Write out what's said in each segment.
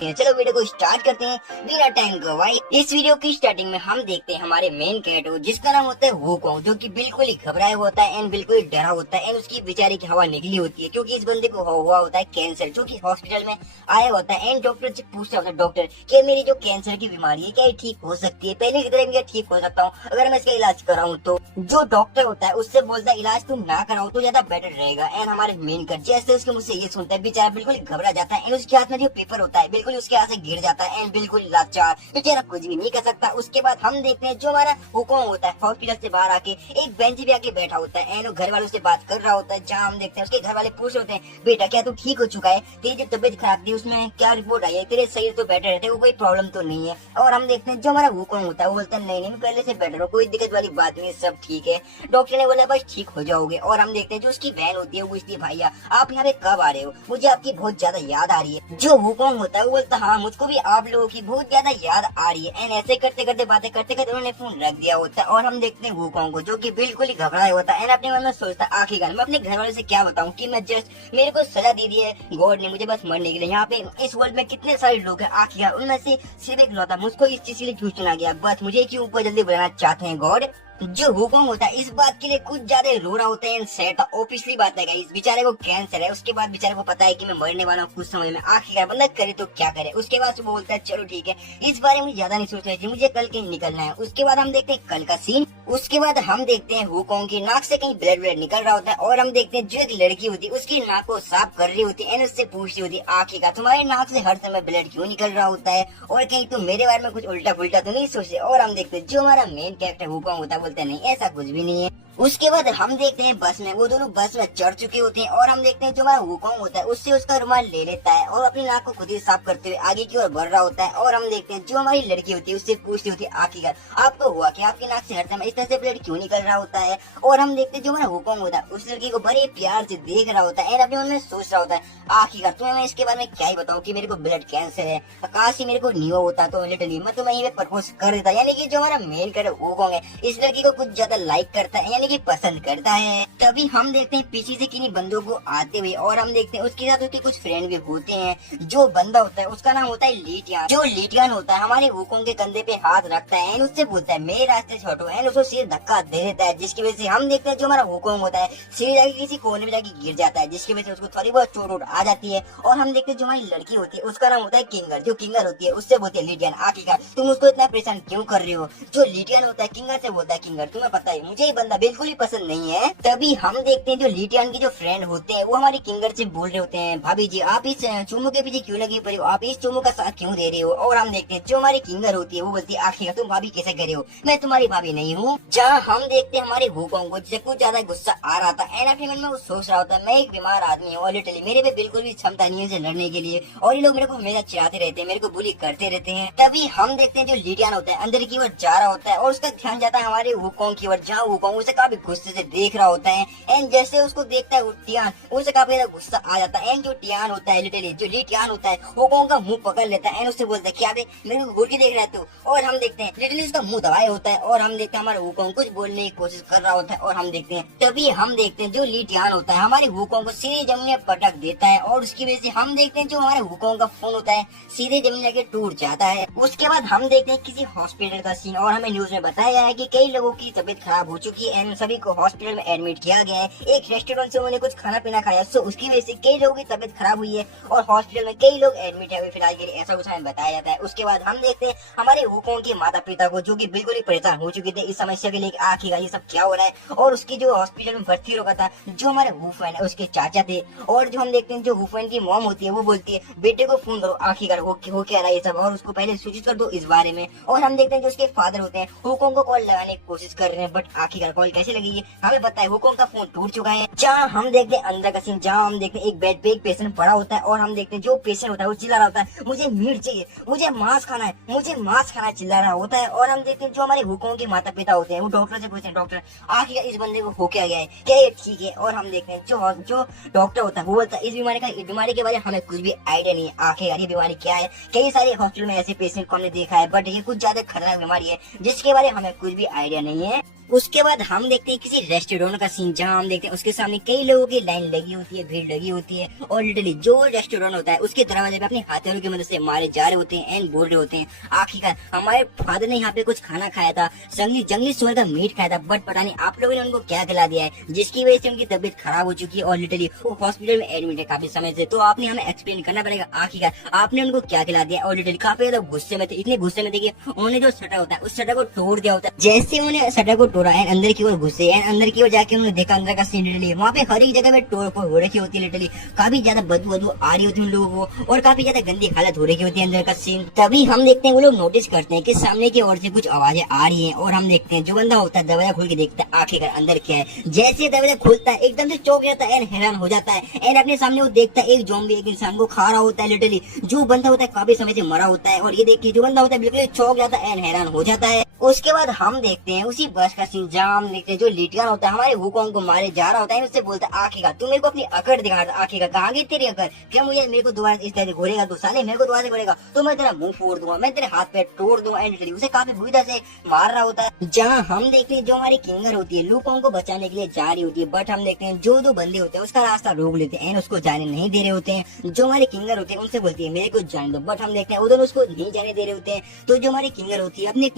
चलो वीडियो को स्टार्ट करते हैं बिना टाइम गवाए। इस वीडियो की स्टार्टिंग में हम देखते हैं हमारे मेन कैरेक्टर जिसका नाम होता है वूकोंग, जो कि बिल्कुल ही घबराया हुआ होता है एंड बिल्कुल ही डरा होता है एंड उसकी बेचारे की हवा निकली होती है क्योंकि इस बंदे को हुआ होता है कैंसर, जो कि हॉस्पिटल में आया होता है एंड डॉक्टर से पूछता होता है, डॉक्टर क्या मेरी जो कैंसर की बीमारी है क्या ये ठीक हो सकती है, पहले की तरह मैं ठीक हो सकता हूँ अगर मैं इसका इलाज कराऊँ तो। जो डॉक्टर होता है उससे बोलता है इलाज तुम ना कराओ तो ज्यादा बेटर रहेगा एंड हमारे मेन कर जैसे उसके मुझसे ये सुनता है बेचारा बिल्कुल घबरा जाता है एंड उसके हाथ में जो पेपर होता है बिल्कुल उसके हाथ से गिर जाता है एंड बिल्कुल लाचार बेचारा कुछ भी नहीं कर सकता। उसके बाद हम देखते हैं जो हमारा हुकोंग होता है हॉस्पिटल से बाहर आके एक बेंच पे आके बैठा होता है एंड वो घर वालों से बात कर रहा होता है, जहाँ हम देखते हैं उसके घर वाले पूछ रहे होते हैं बेटा क्या तू ठीक हो चुका है, तेरी जो तबियत खराब थी उसमें क्या रिपोर्ट आई है, तेरे शरीर तो बेटर है, कोई प्रॉब्लम तो नहीं है। और हम देखते हैं जो हमारा हुकोंग होता है वो बोलता है नहीं नहीं मैं पहले से बेटर हूँ, कोई दिक्कत वाली बात नहीं, सब ठीक है, डॉक्टर ने बोला बस ठीक हो जाओगे। और हम देखते हैं जो उसकी बहन होती है वो पूछती है भैया आप यहाँ पे कब आ रहे हो, मुझे आपकी बहुत ज्यादा याद आ रही है। जो हुकोंग होता है वो बोलता है हाँ मुझको भी आप लोगों की बहुत ज्यादा याद आ रही है एंड ऐसे करते करते बातें करते करते उन्होंने फोन रख दिया होता है। और हम देखते हैं हुकोंग को जो कि बिल्कुल ही घबराया होता है एंड अपने मन में सोचता है आखिरकार मैं अपने घर वालों से क्या बताऊं कि मैं जस्ट मेरे को सजा दे दी है गॉड ने मुझे बस मरने के लिए। यहाँ पे इस वर्ल्ड में कितने सारे लोग हैं, आखिरकार उनमें से सिर्फ एक लौता मुझको इस चीज के लिए क्यों चुना गया, बस मुझे क्यों ऊपर जल्दी बनाना चाहते हैं गॉड। जो हुकोंग होता है इस बात के लिए कुछ ज्यादा रो रहा होता है सेट ऑब्वियसली बात है इस बेचारे को कैंसर है, उसके बाद बेचारे को पता है कि मैं मरने वाला हूँ कुछ समय में, आखिरकार बंदा करे तो क्या करे। उसके बाद वो बोलता है चलो ठीक है इस बारे में ज्यादा नहीं सोचना चाहिए, मुझे कल कहीं निकलना है। उसके बाद हम देखते हैं कल का सीन। उसके बाद हम देखते हैं हुकोंग की नाक से कहीं ब्लड ब्लड निकल रहा होता है और हम देखते हैं जो एक लड़की होती है उसकी नाक को साफ कर रही होती है एंड उससे पूछ रही होती है आखिरकार तुम्हारी नाक से हर समय ब्लड क्यों निकल रहा होता है और कहीं तुम मेरे बारे में कुछ उल्टा पुल्टा तो नहीं सोचते। और हम देखते हैं जो हमारा मेन कैरेक्टर हुकोंग होता है बोलता है नहीं ऐसा कुछ भी नहीं है। उसके बाद हम देखते हैं बस में वो दोनों बस में चढ़ चुके होते हैं और हम देखते हैं जो हमारा हुकोंग होता है उससे उसका रुमाल ले लेता है और अपनी नाक को खुद ही साफ करते हुए आगे की ओर बढ़ रहा होता है। और हम देखते हैं जो हमारी लड़की होती है उससे पूछती होती है आखिरकार आपको हुआ कि आपकी नाक से हर समय इस तरह से ब्लड क्यों निकल रहा होता है। और हम देखते हैं जो हमारा हुकोंग होता है उस लड़की को बड़े प्यार से देख रहा होता है और अपने मन में सोच रहा होता है आखिरकार तुम्हें मैं इसके बारे में क्या ही बताऊं कि मेरे को ब्लड कैंसर है, काश ही मेरे को नहीं होता तो लिटरली मैं तुम्हें यही प्रपोज कर देता। यानी कि जो हमारा मेन कैरेक्टर हुकोंग है इस लड़की को कुछ ज्यादा लाइक करता है यानी कि पसंद करता है। तभी हम देखते हैं पीछे से किन्हीं बंदों को आते हुए और हम देखते हैं उसके साथ उसके कुछ फ्रेंड भी होते हैं। जो बंदा होता है उसका नाम होता है लीटियान। जो लीटियान होता है हमारे हुकोंग के कंधे पे हाथ रखता है एंड उससे बोलता है मेरे रास्ते से हटो एंड उसको सिर धक्का दे देता है, जिसकी वजह से हम देखते हैं जो हमारा हुकोंग होता है सिर जाके किसी कोने में जाके गिर जाता है, जिसकी वजह से उसको थोड़ी बहुत चोट वोट आ जाती है। और हम देखते हैं जो हमारी लड़की होती है उसका नाम होता है किंगर। जो किंगर होती है उससे बोलती है लीटियान आखिरकार तुम उसको इतना परेशान क्यों कर रहे हो। जो लीटियान होता है किंगर से बोलता है किंगर तुम्हें पता है मुझे ये बंदा बिल्कुल ही पसंद नहीं है। तभी हम देखते हैं जो लीटियान की जो फ्रेंड होते हैं वो हमारी किंगर से बोल रहे होते हैं भाभी जी आप इस चुम्मू के पीछे क्यों लगी पड़ी हो, आप इस चुम्मू का साथ क्यों दे रहे हो। और हम देखते हैं जो हमारी किंगर होती है वो बोलती है आखिर तुम भाभी कैसे कर रहे हो, मैं तुम्हारी भाभी नहीं हूँ। जहाँ हम देखते हैं हमारे हुकोंग को जिसे कुछ ज्यादा गुस्सा आ रहा था एंड अपने मन में वो सोच रहा होता है मैं एक बीमार आदमी हूँ और लिटरली मेरे पे बिल्कुल भी क्षमता नहीं है इसे लड़ने के लिए और ये लोग मेरे को हमेशा चिढ़ाते रहते हैं, मेरे को बुली करते रहते हैं। तभी हम देखते हैं जो लीटियान होता है अंदर की ओर जा रहा होता है और उसका ध्यान जाता है हमारे हुकोंग की ओर, जहाँ हुकोंग उसे काफी गुस्से से देख रहा होता है एंड जैसे उसको देखता है वो टियान उसे काफी ज्यादा गुस्सा आ जाता है एंड जो टियान होता है लिटरली जो लीटियान होता है हुकोंग का मुंह पकड़ लेता है एंड उससे बोलता है क्या बे मेरे को घूर के देख रहा है तू। और हम देखते हैं लिटरली उसका मुंह दबाए होता है और हम देखते हैं हमारे हुकोंग कुछ बोलने की कोशिश कर रहा होता है। और हम देखते हैं तभी हम देखते हैं जो लीटियान होता है हमारे हुकोंग को सीधे जमीन में पटक देता है और उसकी वजह से हम देखते हैं जो हमारे हुकोंग का फोन होता है सीधे जमीन लगे टूट जाता है। उसके बाद हम देखते हैं किसी हॉस्पिटल का सीन और हमें न्यूज में बताया गया है कि कई लोगों की तबीयत खराब हो चुकी है एंड सभी को हॉस्पिटल में एडमिट किया गया है। एक रेस्टोरेंट से उन्होंने कुछ खाना पीना खाया तो उसकी वजह से कई लोगों की तबीयत खराब हुई है और हॉस्पिटल में कई लोग एडमिट है फिलहाल के लिए, ऐसा कुछ हमें बताया जाता है। उसके बाद हम देखते हैं हमारे हुकोंग के माता पिता को जो कि बिल्कुल ही परेशान हो चुके थे इस समस्या के लिए आखिरकार ये सब क्या हो रहा है। और उसकी जो हॉस्पिटल में भर्ती होगा था जो हमारे हुफैन है उसके चाचा थे और जो हम देखते हैं जो हुफैन की मॉम होती है वो बोलती है बेटे को फोन करो आखिरकार हो क्या रहा है ये सब और उसको पहले सूचित कर दो इस बारे में। और हम देखते हैं जो उसके फादर होते हैं हुकोंग को कॉल लगाने की कोशिश कर रहे हैं बट आखिरकार कॉल कैसे लगेगी हमें पता है हुकोंग का फोन टूट चुका है। जहाँ हम देखते हैं अंदर का सीन जहाँ हम देखते हैं एक बेड पे एक पेशेंट पड़ा होता है और हम देखते हैं जो पेशेंट होता है वो चिल्ला रहा होता है मुझे मीट चाहिए, मुझे मांस खाना है, मुझे मांस खाना चिल्ला रहा होता है। और हम देखते हैं जो हमारे हुकोंग के माता पिता होते हैं वो डॉक्टर से पूछते हैं डॉक्टर आखिर इस बंदे को हो क्या गया है, क्या ये ठीक है। और हम देखते हैं जो डॉक्टर होता है वो बोलता है इस बीमारी के बारे में हमें कुछ भी आइडिया नहीं है, आखिर ये बीमारी क्या है। कई सारे हॉस्पिटल में ऐसे पेशेंट को हमने देखा है बट ये कुछ ज्यादा खतरनाक बीमारी है जिसके बारे में हमें कुछ भी आइडिया नहीं है। उसके बाद हम देखते हैं किसी रेस्टोरेंट का सीन, जहाँ हम देखते हैं उसके सामने कई लोगों की लाइन लगी होती है, भीड़ लगी होती है, और लिटरली जो रेस्टोरेंट होता है उसके दरवाजे पे अपने हथियारों की मदद से मारे जा रहे होते हैं एंड बोल रहे होते हैं आखिरकार हमारे फादर ने यहाँ पे कुछ खाना खाया था, जंगली सुअर का मीट खाया था, बट पता नहीं आप लोगों ने उनको क्या खिला दिया है जिसकी वजह से उनकी तबीयत खराब हो चुकी है और लिटरली वो हॉस्पिटल में एडमिट है काफी समय से। तो आपने हमें एक्सप्लेन करना पड़ेगा आखिरकार आपने उनको क्या खिला दिया। और लिटरली काफी ज्यादा गुस्से में थे, इतने गुस्से में थे कि उन्होंने जो शटर होता है उस शटर को तोड़ दिया होता है। जैसे उन्होंने शटर को तोड़ा एंड अंदर की ओर घुसे एंड अंदर की ओर जाके उन्होंने देखा अंदर का सीन, लिटरली वहाँ पे हर एक जगह पे तोड़ फोड़ हो रखी होती है, लिटरली काफी ज्यादा बदबू आ रही होती है उन लोगों को और काफी ज्यादा गंदी हालत हो रही होती है अंदर का सीन। तभी हम देखते हैं वो लोग नोटिस करते हैं कि सामने की ओर से कुछ आवाजें आ रही हैं और हम देखते हैं जो बंदा होता है दरवाजा खोल के देखता है आखिरकार अंदर क्या है। जैसे दरवाजा खुलता है एकदम से चौंक जाता है एंड हैरान हो जाता है एंड अपने सामने वो देखता है एक ज़ॉम्बी एक इंसान को खा रहा होता है, लिटरली जो बंदा होता है काफी समय से मरा होता है और ये देख के जो बंदा होता है बिल्कुल चौंक जाता है एंड हैरान हो जाता है। उसके बाद हम देखते हैं उसी बस का सीन जहाँ हम देखते हैं जो लिटियन होता है हमारे हुकोंग को मारे जा रहा होता है, उससे बोलता है आखिरकार तू मेरे को अपनी अकड़ दिखा, आखिरकार कहाँ गई तेरी अकड़, क्या मुझे मेरे को दोबारा इस तरह घोरेगा तू, साले मेरे को दोबारा से घोरेगा तो मैं तेरा मुंह फोड़ दूंगा, मैं तेरे हाथ पैर तोड़ दूंगा एंड उसे काफी बुरी तरह से मार रहा होता है। जहाँ हम देखते हैं जो हमारी किंगर होती है लुकोंग को बचाने के लिए जा रही होती है, बट हम देखते हैं जो दो बंदे होते हैं उसका रास्ता रोक लेते हैं एंड उसको जाने नहीं दे रहे होते हैं। जो हमारी किंगर होती है उनसे बोलती है मेरे को जाने दो, बट हम देखते हैं उधर उसको नहीं जाने दे रहे होते हैं। तो जो हमारी किंगर होती है अपने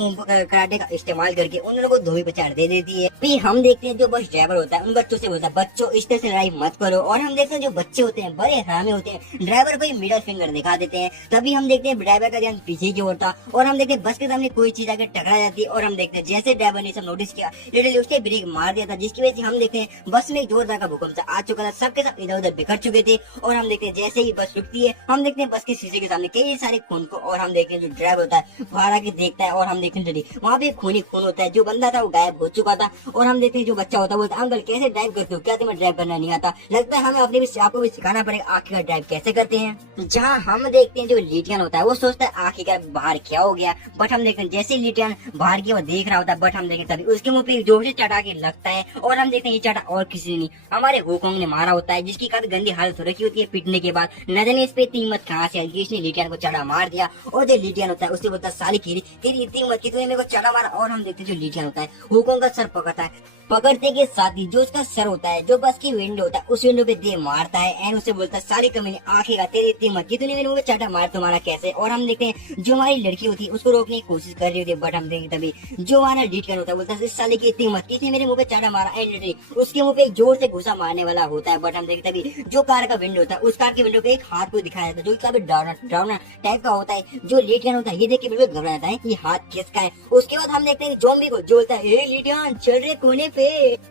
कराटे का इस्तेमाल करके उन लोगों को धोबी पे चढ़ दे देती है। फिर हम देखते हैं जो बस ड्राइवर होता है उन बच्चों से बोलता है बच्चों इस तरह से लड़ाई मत करो, और हम देखते हैं जो बच्चे होते हैं बड़े हरामी होते हैं ड्राइवर को मिडल फिंगर दिखा देते हैं। तभी हम देखते हैं ड्राइवर का ध्यान पीछे की ओर था और हम देखते हैं बस के सामने कोई चीज आकर टकरा जाती है और हम देखते हैं जैसे ड्राइवर ने सब नोटिस किया लिटरली उसके ब्रेक मार दिया था, जिसकी वजह से हम देखते हैं बस में एक जोरदार का भूकंप आ चुका था, सबके सब इधर उधर बिखर चुके थे। और हम देखते हैं जैसे ही बस रुकती है हम देखते हैं बस के शीशे के सामने कई सारे खून को, और हम देखते हैं जो ड्राइवर होता है बाहर आके देखता है और हम देखते हैं वहाँ पे खून ही खून होता है, जो बंदा था वो गायब हो चुका था। और हम देखते हैं जो बच्चा होता है बोलता है अंकल कैसे ड्राइव करते हो, क्या तुम्हें ड्राइव करना नहीं आता, लगता है हमें अपने भी आपको भी सिखाना पड़ेगा आखिरकार ड्राइव कैसे करते हैं। जहाँ हम देखते हैं जो लिटियन होता है वो सोचता है आखिरकार बाहर क्या हो गया, बट हम देखते हैं जैसे लिटियन बाहर की ओर देख रहा होता है बट हम देखते तभी उसके मुंह पे जोर से चटा के लगता है और हम देखते हैं ये चटा और किसी नहीं हमारे हुकोंग ने मारा होता है, जिसकी काफी गंदी हालत हो रखी होती है पिटने के बाद। न जाने इस पे इतनी हिम्मत कहाँ से आई कि इसने लिटियन को चढ़ा मार दिया। और जो लिटियन होता है उससे बोलता है साली तेरी इतनी हिम्मत की तूने मेरे को चढ़ा मारा। और हम देखते हैं जो लिटियन होता है हुकोंग का सर पकड़ता है, पकड़ते के साथ ही जो उसका सर होता है जो बस की विंडो होता है उस विंडो पे दे मारता है एंड उसे बोलता है सारी कमीने आखिरकार तेरी इतनी हिम्मत की तूने मेरे मुंह पे चाटा मार तुम्हारा कैसे। और हम देखते हैं जो हमारी लड़की होती है उसको रोकने की कोशिश कर रही होती है, बट हम देखेंगे तभी जो हमारा लिटियन होता है बोलता है इस साले की इतनी हिम्मत इसने मेरे मुंह पे चाटा मारा एंड उसके मुंह पे एक जोर से घुसा मारने वाला होता है। बट हम देखते तभी जो कार का विंडो होता है उस कार के विंडो पे एक हाथ को दिखाया जाता है जो काफी डरावना टाइप का होता है। जो लिटियन होता है ये देख के बिल्कुल घबरा जाता है कि हाथ किसका है। उसके बाद हम देखते हैं ज़ॉम्बी को जो बोलता है लिटियन चल रहे कोने पे।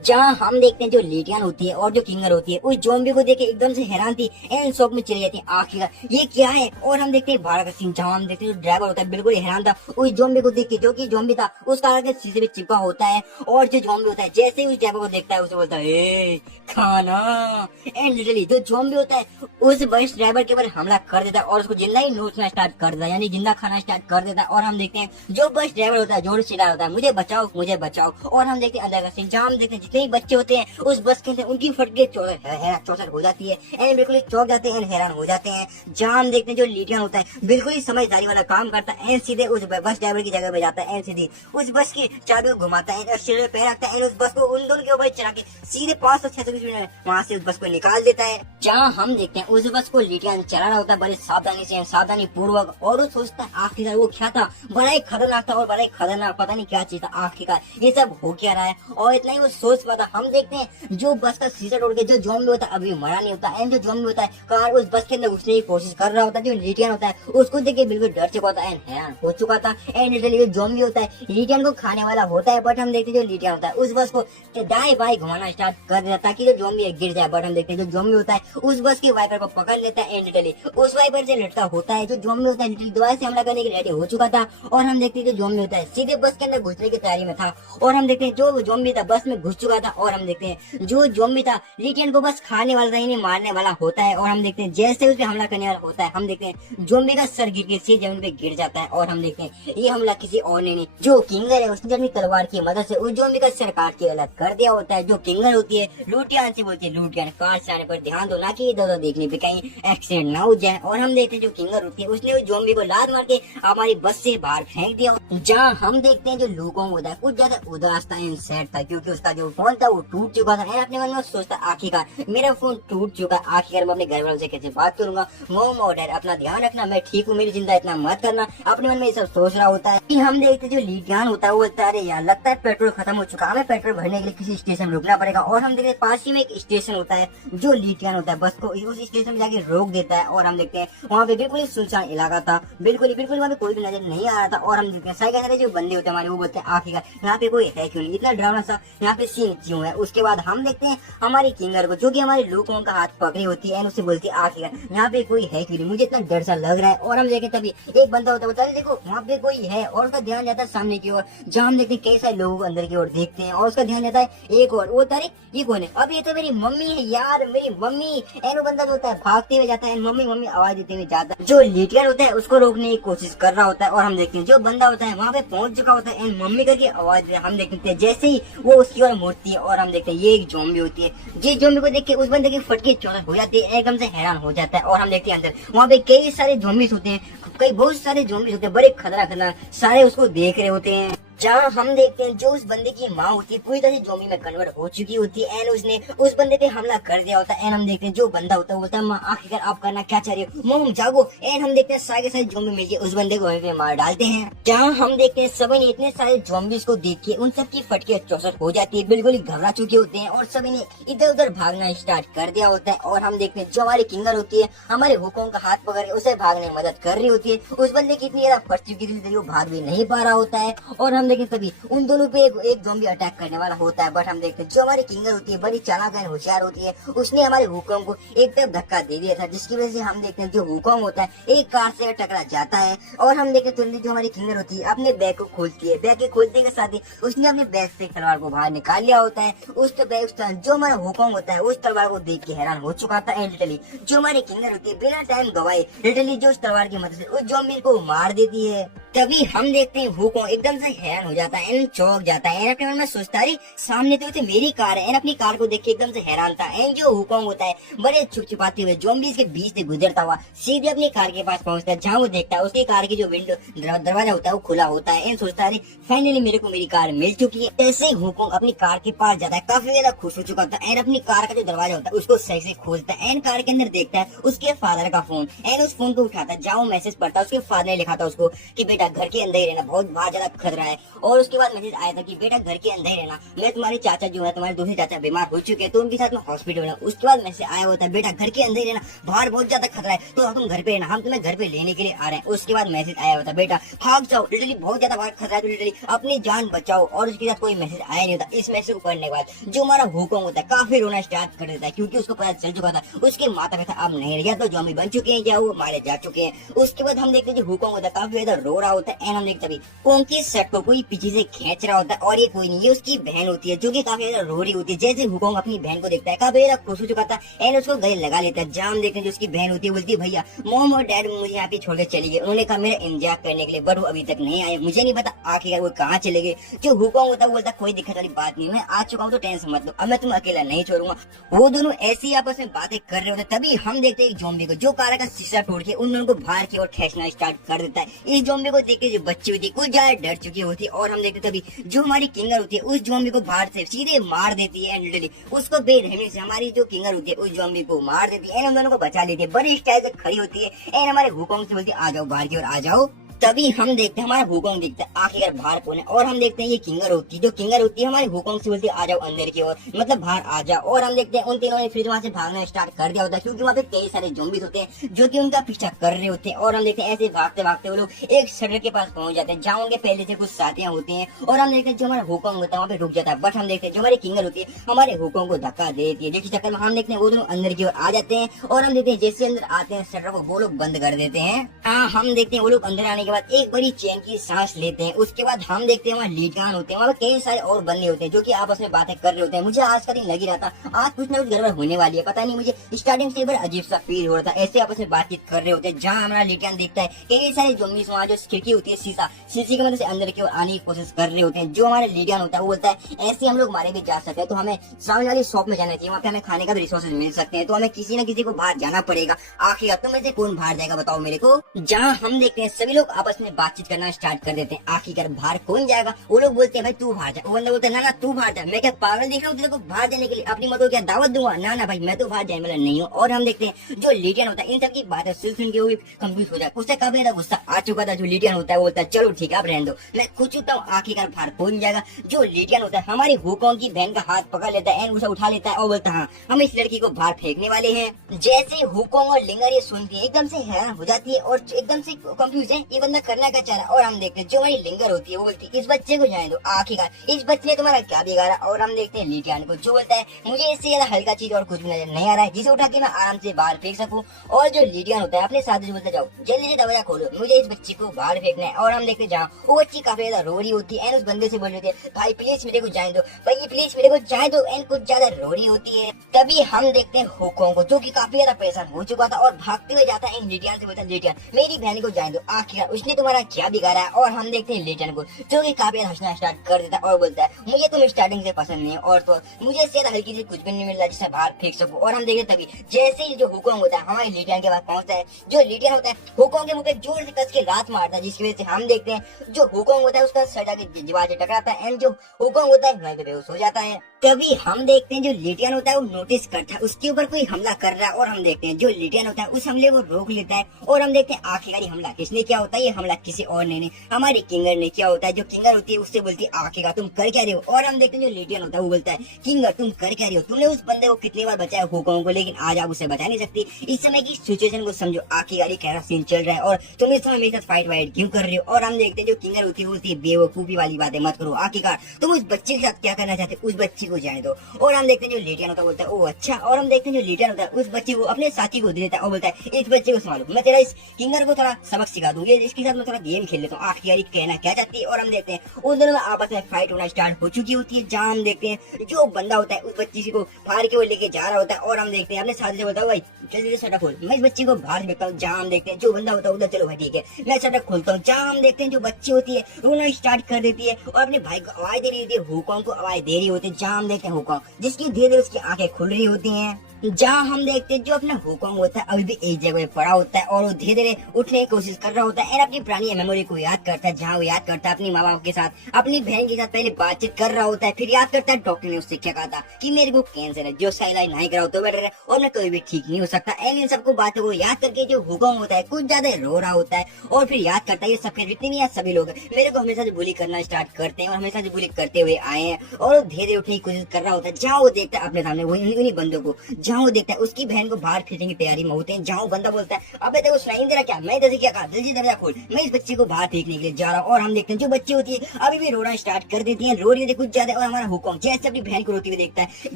जहाँ हम देखते हैं जो लिटियन होती है और जो किंगर होती है उस ज़ॉम्बी को देख के एकदम से हैरान थी एंड शॉक में चली जाती है आखिरकार ये क्या है। और हम देखते हैं बाहर का सीन जहाँ हम देखते हैं जो ड्राइवर होता है बिल्कुल हैरान था उस ज़ॉम्बी को देख के, जो कि ज़ॉम्बी था उस कार के शीशे पे चिपका होता है। और जो ज़ॉम्बी होता है जैसे ही उस ड्राइवर को देखता है उसे बोलता है खाना एंड लिटरली जो ज़ॉम्बी होता है उस बस ड्राइवर के ऊपर हमला कर देता है और उसको जिंदा ही नोचना स्टार्ट कर देता है, यानी जिंदा खाना स्टार्ट कर देता है। और हम देखते हैं जो बस ड्राइवर होता है जोर से चिल्ला होता है मुझे बचाओ मुझे बचाओ। और हम देखते हैं अंदर का सीन जहाँ हम देखते हैं जितने बच्चे होते हैं उस बस के अंदर उनकी फट के चौसठ हो जाती है एंड बिल्कुल चौंक जाते हैं हैरान हो जाते हैं। जहाँ हम देखते हैं जो लिटियन होता है बिल्कुल ही समझदारी वाला काम करता है एंड सीधे उस बस ड्राइवर की जगह पे जाता है एंड सीधे उस बस की चाबी को घुमाता है और सिर पे रखता है एंड उस बस को उन दोनों के ऊपर चढ़ा के सीधे 500-600 मिनट वहाँ से उस बस को निकाल देता है। जहाँ हम देखते हैं उस बस को लिटियन चलाना होता है बड़े सावधानी से सावधानी पूर्वक और वो सोचता है आखिरकार वो क्या था, बड़ा ही खतरनाक था और बड़ा ही खतरनाक पता नहीं क्या चीज था आखिरकार ये सब हो क्या रहा है। और इतना ही वो सोच पाता। हम देखते हैं जो बस का शीशा तोड़ के जो ज़ॉम्बी होता है अभी मरा नहीं होता एंड जो ज़ॉम्बी होता है कार उस बस के अंदर घुसने की कोशिश कर रहा होता है। जो लिटियन होता है उसको देख के बिल्कुल डर चुका होता है एंड हैरान हो चुका था एंड लिटरली जो ज़ॉम्बी होता है लिटियन को खाने वाला होता है। बट हम देखते हैं जो लिटियन होता है उस बस को दाएं बाएं घुमाना स्टार्ट कर देता ताकि जो ज़ॉम्बी है गिर जाए। बट हम देखते हैं जो ज़ॉम्बी होता है उस बस के वाइपर को पकड़ लेता है एंड लिटरली उस वाइपर से लड़ता होता है। जो ज़ॉम्बी होता है लिटरली दोबारा से हमला करने के लिए रेडी हो चुका था और हम देखते हैं जो ज़ॉम्बी होता है सीधे बस के अंदर घुसने की तैयारी में था। और हम देखते हैं जो ज़ॉम्बी था बस में घुस चुका था। और हम देखते हैं जो ज़ॉम्बी था लिटियन को बस खाने वाला था, इन्हें मारने वाला होता है। और हम देखते हैं जैसे उस पे हमला करने वाला होता है, हम देखते हैं ज़ॉम्बी का सर गिर के सीधे जमीन पे गिर जाता है। और हम देखते हैं ये हमला किसी और ने नहीं, जो किंगर है उसने अपनी तलवार की मदद से उस ज़ॉम्बी का सर काट के अलग कर दिया होता है। जो किंगर होती है लूटियान से बोलती है लूटियान काट जाने पर ध्यान दो ना कि इधर उधर देखने पे कहीं एक्सीडेंट ना हो जाए। और हम देखते हैं जो किंगर होती है उसने उस ज़ॉम्बी को लात मार के हमारी बस से बाहर फेंक दिया। जहाँ हम देखते हैं जो लुकोंग होता है कुछ ज्यादा उदास था एंड सैड था, क्योंकि उसका जो फोन था वो टूट चुका था। अपने मन में सोचता आखिरकार मेरा फोन टूट चुका, आखिरकार मैं अपने घर वालों से कैसे बात करूंगा। मॉम और डैड अपना ध्यान रखना, मैं ठीक हूँ, मेरी चिंता इतना मत करना, अपने मन में ये सब सोच रहा होता है। हम देखते जो लिटियन होता है वो बोलता है अरे यार लगता है पेट्रोल खत्म हो चुका, हमें पेट्रोल भरने के लिए किसी स्टेशन में रुकना पड़ेगा। और हम देखते पास ही में एक स्टेशन होता है, जो लिटियन होता है बस को उस स्टेशन में जाके रोक देता है। और हम देखते हैं वहाँ पे बिल्कुल सुनसान इलाका था, बिल्कुल वहाँ पे कोई भी नजर नहीं आ रहा था। और हम देखते हैं सारे जो बंदे होते हैं हमारे वो बोलते हैं आखिरकार यहाँ पे कोई है क्यों नहीं, इतना डरावना सा यहाँ पे सीन क्यों है। उसके बाद हम देखते हैं हमारी किंगर को जो कि हमारे लोगों का हाथ पकड़ी होती है, उससे बोलती है आखिरकार यहाँ पे कोई है क्यों नहीं, मुझे इतना डर सा लग रहा है। और हम देखें तभी एक बंदा होता है देखो वहाँ पे कोई है, और उसका ध्यान जाता है सामने की ओर, जहाँ हम देखते हैं कई सारे लोगों को अंदर की ओर देखते हैं, और उसका ध्यान जाता है एक और वो तारीख ये कौन है, अब ये तो मेरी मम्मी है यार, मेरी मम्मी। एनो बंदा जो होता है भागते हुए जाता है, मम्मी मम्मी आवाज देते हुए जाता है। जो लिटियन होता है उसको रोकने की कोशिश कर रहा होता है। और हम देखते हैं जो बंदा होता है वहाँ पे पहुंच चुका होता है, मम्मी करके आवाज हम देखते हैं जैसे ही वो उसकी ओर मुड़ती है। और हम देखते हैं ये एक ज़ॉम्बी होती है, जिस ज़ॉम्बी को देख के उस बंदे की फटके चौधर हो जाती है, एकदम से हैरान हो जाता है। और हम देखते हैं अंदर वहाँ पे कई सारे ज़ॉम्बीज होते हैं, कई बहुत सारे ज़ॉम्बीज होते हैं, बड़े खतरा सारे उसको देख रहे होते हैं। जहाँ हम देखते हैं जो उस बंदे की माँ होती है पूरी तरह से ज़ॉम्बी में कन्वर्ट हो चुकी होती है, एंड उसने उस बंदे पे हमला कर दिया होता है। एंड हम देखते हैं जो बंदा होता है वो बोलता है माँ आखिरकार आप करना क्या चाह रही हो, मॉम जागो। एंड हम देखते हैं सारे के सारे ज़ॉम्बी मिलके उस बंदे को वहीं पे मार डालते हैं। जहाँ हम देखते हैं सभी ने इतने सारे ज़ॉम्बीज को देख के उन सब की फटके चौसठ हो जाती है, बिल्कुल ही घबरा चुके होते हैं, और सभी ने इधर उधर भागना स्टार्ट कर दिया होता है। और हम देखते हैं जो हमारी किंगर होती है हमारे हुकों का हाथ पकड़ के उसे भागने में मदद कर रही होती है। उस बंदे की इतनी ज्यादा फट चुकी थी वो भाग भी नहीं पा रहा होता है। और हम देखें तभी उन दोनों पे एक ज़ॉम्बी अटैक करने वाला होता है। बट हम देखते हैं जो हमारी किंगर होती है बड़ी चालाक एंड होशियार होती है, उसने हमारे हुकोंग को एक तरफ धक्का दे दिया था, जिसकी वजह से हम देखते हैं जो हुकोंग होता है एक कार से टकरा जाता है। और हम देखते हैं तुरंत जो हमारी किंगर होती है अपने बैग को खोलती है, बैग के खोलने के साथ ही उसने अपने बैग से तलवार को बाहर निकाल लिया होता है। उस जो हमारा हुकोंग होता है उस तलवार को देख के हैरान हो चुका था। एंड लिटरली जो हमारी किंगर होती है बिना टाइम गवाए लिटरली जो उस तलवार की मदद से उस ज़ॉम्बी को मार देती है। तभी हम देखते हैं हुकोंग एकदम से हैरान हो जाता है एंड चौंक जाता है, अपने मन में सोचता है सामने तो मेरी कार है। अपनी कार को देख के एकदम से हैरान था। एंड जो हुकोंग होता है बड़े छुप छुपाते हुए ज़ॉम्बीज़ के बीच से गुजरता हुआ सीधे अपनी कार के पास पहुंचता है, जहाँ वो देखता है उसकी कार की जो विंडो दरवाजा होता है वो खुला होता है। एंड सोचता है फाइनली मेरे को मेरी कार मिल चुकी है। ऐसे ही हुकोंग अपनी कार के पास जाता है, काफी ज्यादा खुश हो चुका था। एंड अपनी कार का जो दरवाजा होता है उसको सही से खोलता है, एंड कार के अंदर देखता है उसके फादर का फोन। एंड उस फोन को उठाता है, जहाँ मैसेज पढ़ता है उसके फादर ने लिखा था उसको कि बेटा घर के अंदर ही रहना, बहुत बाहर ज्यादा खतरा है। और उसके बाद मैसेज आया था कि बेटा घर के अंदर ही रहना, मैं तुम्हारे चाचा जो है तुम्हारे दूसरे चाचा बीमार हो चुके हैं तो उनके साथ में हॉस्पिटल में। उसके बाद मैसेज आया होता है बेटा घर के अंदर ही रहना, बाहर बहुत ज्यादा खतरा है तो तुम घर पे रहना, हम तुम्हें घर पे लेने के लिए आ रहे हैं। उसके बाद मैसेज आया होता है बेटा भाग जाओ, लिटरली बहुत ज्यादा बाहर खतरा है तो लिटरली अपनी जान बचाओ। और उसके साथ कोई मैसेज आया नहीं होता। इस मैसेज को पढ़ने के बाद जो हमारा हुकोंग होता है काफी रोना स्टार्ट कर देता है, क्योंकि उसको पता चल चुका था उसके माता पिता अब नहीं रहे, या तो ज़ॉम्बी बन चुके हैं या वो मारे जा चुके हैं। उसके बाद हम देखते हैं जो हुकोंग होता है काफी ज्यादा रो रहा होता है। एंड हम देखते हैं कोंग की शर्ट को कोई पीछे से खींच रहा होता है, और ये कोई नहीं, ये उसकी बहन होती है जो कि काफी ज्यादा रो रही होती है। जैसे हुकोंग अपनी बहन को देखता है काफी ज्यादा खुश हो चुका था एंड उसको गले लगा लेता है। जहाँ हम देखते हैं जो उसकी बहन होती है बोलती है भैया मॉम और डैड मुझे यहाँ पे छोड़ के चली गए, उन्होंने कहा मेरा इंतजार करने के लिए, बट वो अभी तक नहीं आए, मुझे नहीं पता आखिरकार वो कहाँ चले गए। जो हुकोंग होता है वो बोलता कोई दिक्कत वाली बात नहीं, मैं आ चुका हूँ तो टेंशन मत लो, अब मैं तुम्हें अकेला नहीं छोड़ूंगा। वो दोनों ऐसे ही आपस में बातें कर रहे होते। तभी हम देखते हैं ज़ॉम्बी को जो कार का शीशा तोड़ के उन दोनों को बाहर की ओर खींचना स्टार्ट कर देता है। इस ज़ॉम्बी को देख के जो बच्ची होती है कुछ ज्यादा डर चुकी होती है। और हम देखते तभी जो हमारी किंगर होती है उस ज़ॉम्बी को बाहर से सीधे मार देती है, एंड लिटरली उसको बेरहमी से हमारी जो किंगर होती है उस ज़ॉम्बी को मार देती है एंड हम दोनों को बचा लेती है, बड़ी स्टाइल से खड़ी होती है एंड हमारे हुकोंग से बोलती है आ जाओ बाहर की ओर आ जाओ। तभी हम देखते हैं हमारा हुकोंग देखता है आखिरकार बाहर कौन है। और हम देखते हैं ये किंगर होती है, जो किंगर होती है हमारे हुकोंग से बोलती है आ जाओ अंदर की ओर, मतलब बाहर आ जाओ। और हम देखते हैं उन तीनों ने फिर वहाँ से भागना स्टार्ट कर दिया होता है, क्योंकि वहाँ पे कई सारे ज़ॉम्बीज़ होते हैं जो कि उनका पीछा कर रहे होते हैं। और हम देखते हैं ऐसे भागते भागते वो लोग एक शटर के पास पहुंच जाते हैं, जहाँ उनके पहले से कुछ साथियां होती हैं। और हम देखते हैं जो हमारा हुकोंग होता है वहाँ पे रुक जाता है, बट हम देखते हैं जो हमारी किंगर होती है हमारे हुकोंग को धक्का दे देती है, जिसके चक्कर में हम देखते हैं वो दोनों अंदर की ओर आ जाते हैं। और हम देखते हैं जैसे अंदर आते हैं शटर को वो लोग बंद कर देते हैं। हाँ हम देखते हैं वो लोग अंदर आने के के बाद एक बड़ी चैन की सांस लेते हैं। उसके बाद हम देखते हैं वहाँ लीडगान होते हैं, वहाँ कई सारे और बंदे होते हैं जो कि आपस में बातें कर रहे होते हैं। मुझे आज का दिन लग ही रहा था आज कुछ ना कुछ गड़बड़ होने वाली है, पता नहीं मुझे स्टार्टिंग से बड़ा अजीब सा फील हो रहा था। ऐसे आपस में बातचीत कर रहे होते हैं जहाँ हमारा लीडगान देखता है कई सारे ज़ॉम्बीज़ वहाँ जो खिड़की होती है शीशी की मदद से अंदर की ओर आने की कोशिश कर रहे होते हैं। जो हमारा लीडगान होता है वो बोलता है ऐसे हम लोग मारे भी जा सकते हैं, तो हमें सामने वाली शॉप में जाना चाहिए, वहाँ पे हमें खाने का भी रिसोर्सेज मिल सकते हैं, तो हमें किसी न किसी को बाहर जाना पड़ेगा। आखिर तुम में से कौन बाहर जाएगा बताओ मेरे को। जहाँ हम देखते हैं सभी लोग आपस में बातचीत करना स्टार्ट कर देते हैं। आखिरकार बाहर कौन जाएगा? वो लोग बोलते हैं भाई तू बाहर जा। वो बंदा बोलता है ना तू बाहर जा। मैं क्या पागल दिख रहा हूँ तेरे को बाहर जाने के लिए? अपनी मत को क्या दावत दूंगा? ना भाई मैं तो बाहर जाने वाला नहीं हूँ। और हम देखते हैं जो लीडियन होता है इन सब की बातें सुन के वो भी कंफ्यूज हो जाए। उससे काफी ज्यादा गुस्सा आ चुका था। जो लीडियन होता है वो बोलता है चलो ठीक है आप रहने दो, मैं खुद चुका हूँ। आखिरकार बाहर कौन जाएगा? जो लीडियन होता है हमारी हुकोंग की बहन का हाथ पकड़ लेता है, उसे उठा लेता है और बोलता है हाँ हम इस लड़की को बाहर फेंकने वाले हैं। जैसे हुकोंग और लिंगर ये सुनती है एकदम से हैरान हो जाती है और एकदम से कंफ्यूज है ये बंदा करना क्या चाह रहा है। और हम देखते हैं जो हमारी लिंगर होती है वो बोलती है इस बच्चे को जाने दो, आखिरकार इस बच्चे ने तुम्हारा क्या बिगाड़ा। और हम देखते हैं लीडियन को जो बोलता है मुझे इससे ज्यादा हल्का चीज और कुछ भी नजर नहीं आ रहा है जिसे उठा के मैं आराम से बाहर फेंक सकूं। और जो लीडियन होता है अपने साथ जो बोलता है जाओ जल्दी से दरवाजा खोलो, मुझे इस बच्ची को बाहर फेंकना है। और हम देखते हैं जहाँ वो बच्ची काफी ज्यादा रो रही होती है एंड उस बंदे से बोल रही है भाई प्लीज मेरे को जाने दो, भाई प्लीज मेरे को जाने दो। एंड कुछ ज्यादा रो रही होती है। तभी हम देखते हैं हुकोंग को जो कि काफी ज्यादा परेशान हो चुका था और भागते हुए जाता है लीडियन से बोलता है लीडियन मेरी बहन को जाने दो, आखिर उसने तुम्हारा क्या बिगाड़ा है। और हम देखते हैं लीडियन को जो कि काफी हंसना स्टार्ट कर देता है और बोलता है मुझे तुम स्टार्टिंग से पसंद नहीं है और तो मुझे इससे ज्यादा हल्की से कुछ भी नहीं मिल रहा जिसे बाहर फेंक सकूं। और हम देखते तभी जैसे ही जो हुकोंग होता है हमारे लीडियन के पास पहुंचता है, जो लीडियन होता है हुकोंग के मुंह पे जोर से कस के लात मारता है जिसकी वजह से हम देखते हैं जो हुकोंग होता है उसका सर जाके दीवार से टकराता है एंड जो हुकोंग होता है वहीं पे बेहोश हो जाता है। तभी हम देखते हैं जो लीडियन होता है वो नोटिस करता है उसके ऊपर कोई हमला कर रहा है और हम देखते हैं जो लीडियन होता है उस हमले को रोक लेता है। और हम देखते हैं आखिरकार हमला किसने किया होता है, ये हमला किसी और ने नहीं हमारी किंगर ने किया होता है। जो किंगर होती है उससे बोलती है आखिरकार तुम कर क्या रहे हो। और हम देखते हैं जो लीडियन होता है वो बोलता है किंगर तुम कर क्या रहे हो, तुमने उस बंदे को कितनी बार बचाया हुकोंग को लेकिन आज आप उसे बचा नहीं सकती। इस समय की सिचुएशन को समझो, आखिरकार कैसा सीन चल रहा है और तुम इस समय मेरे साथ फाइट वाइट क्यों कर रहे हो। और हम देखते हैं जो किंगर होती है वो बोलती है बेवकूफी वाली बातें मत करो, आखिरकार तुम उस बच्चे के साथ क्या करना चाहते उस बच्ची को जाने दो। और हम देखते हैं जो लीडियन होता है बोलता है ओ अच्छा। और हम देखते हैं जो लीडियन होता है उस बच्चे को अपने साथी को दे देता है और बोलता है इस बच्चे को संभालो, मैं तेरा इस किंगर को थोड़ा सबक सिखा दूंगी, इसके साथ मैं थोड़ा गेम खेल लेता हूँ, आखिर कहना क्या चाहती है। और हम देखते हैं उन दोनों में आपस में फाइट होना स्टार्ट हो चुकी होती है जहाँ हम देखते हैं जो बंदा होता है उस बच्ची को फाड़ के वो लेके जा रहा होता है। और हम देखते हैं अपने साथी से बोलता है भाई जल्दी से शटर खोल, मैं इस बच्ची को बाहर देखता हूँ। जहाँ हम देखते हैं जो बंदा होता है उधर चलो भाई ठीक है मैं शटर खोलता हूँ। जहाँ हम देखते हैं जो बच्ची होती है रोना स्टार्ट कर देती है और अपने भाई को आवाज दे रही होती है, हुकोंग को आवाज दे रही होती है। जहाँ हम देखते हैं हुकोंग जिसकी धीरे धीरे उसकी आंखें खुल रही होती हैं। जहाँ हम देखते हैं जो अपना हुकोंग होता है अभी भी एक जगह पड़ा होता है और वो धीरे धीरे उठने की कोशिश कर रहा होता है और अपनी पुरानी मेमोरी को याद करता है जहाँ वो याद करता है अपनी माँ बाप के साथ अपनी बहन के साथ पहले बातचीत कर रहा होता है। फिर याद करता है डॉक्टर ने उससे क्या कहा था कि मेरे को कैंसर है, जो सही इलाज नहीं कराओ तो बेटर है और मैं कभी भी ठीक नहीं हो सकता। इन सबको बातों को याद करके जो हुकोंग होता है कुछ ज्यादा रो रहा होता है और फिर याद करता है ये सब जितने भी सभी लोग मेरे को हमेशा से बुली करना स्टार्ट करते हैं और हमेशा से बुली करते हुए आए हैं। और धीरे धीरे उठने की कोशिश कर रहा होता है जहाँ वो देखता है अपने सामने वही उन्हीं बंदों को, जहाँ वो देखता है उसकी बहन को बाहर फेंकने की तैयारी में होते हैं। जहाँ बंदा बोलता है अबे देखो सुनाई दे रहा क्या, मैं जैसे क्या कहा जल्दी दरवाजा खोल, मैं इस बच्चे को बाहर फेंकने के लिए जा रहा हूँ। और हम देखते हैं जो बच्ची होती है अभी भी रोना स्टार्ट कर देती है, रो रही है कुछ ज्यादा। और हमारा हुकोंग जैसे अपनी बहन को रोती हुई देखता है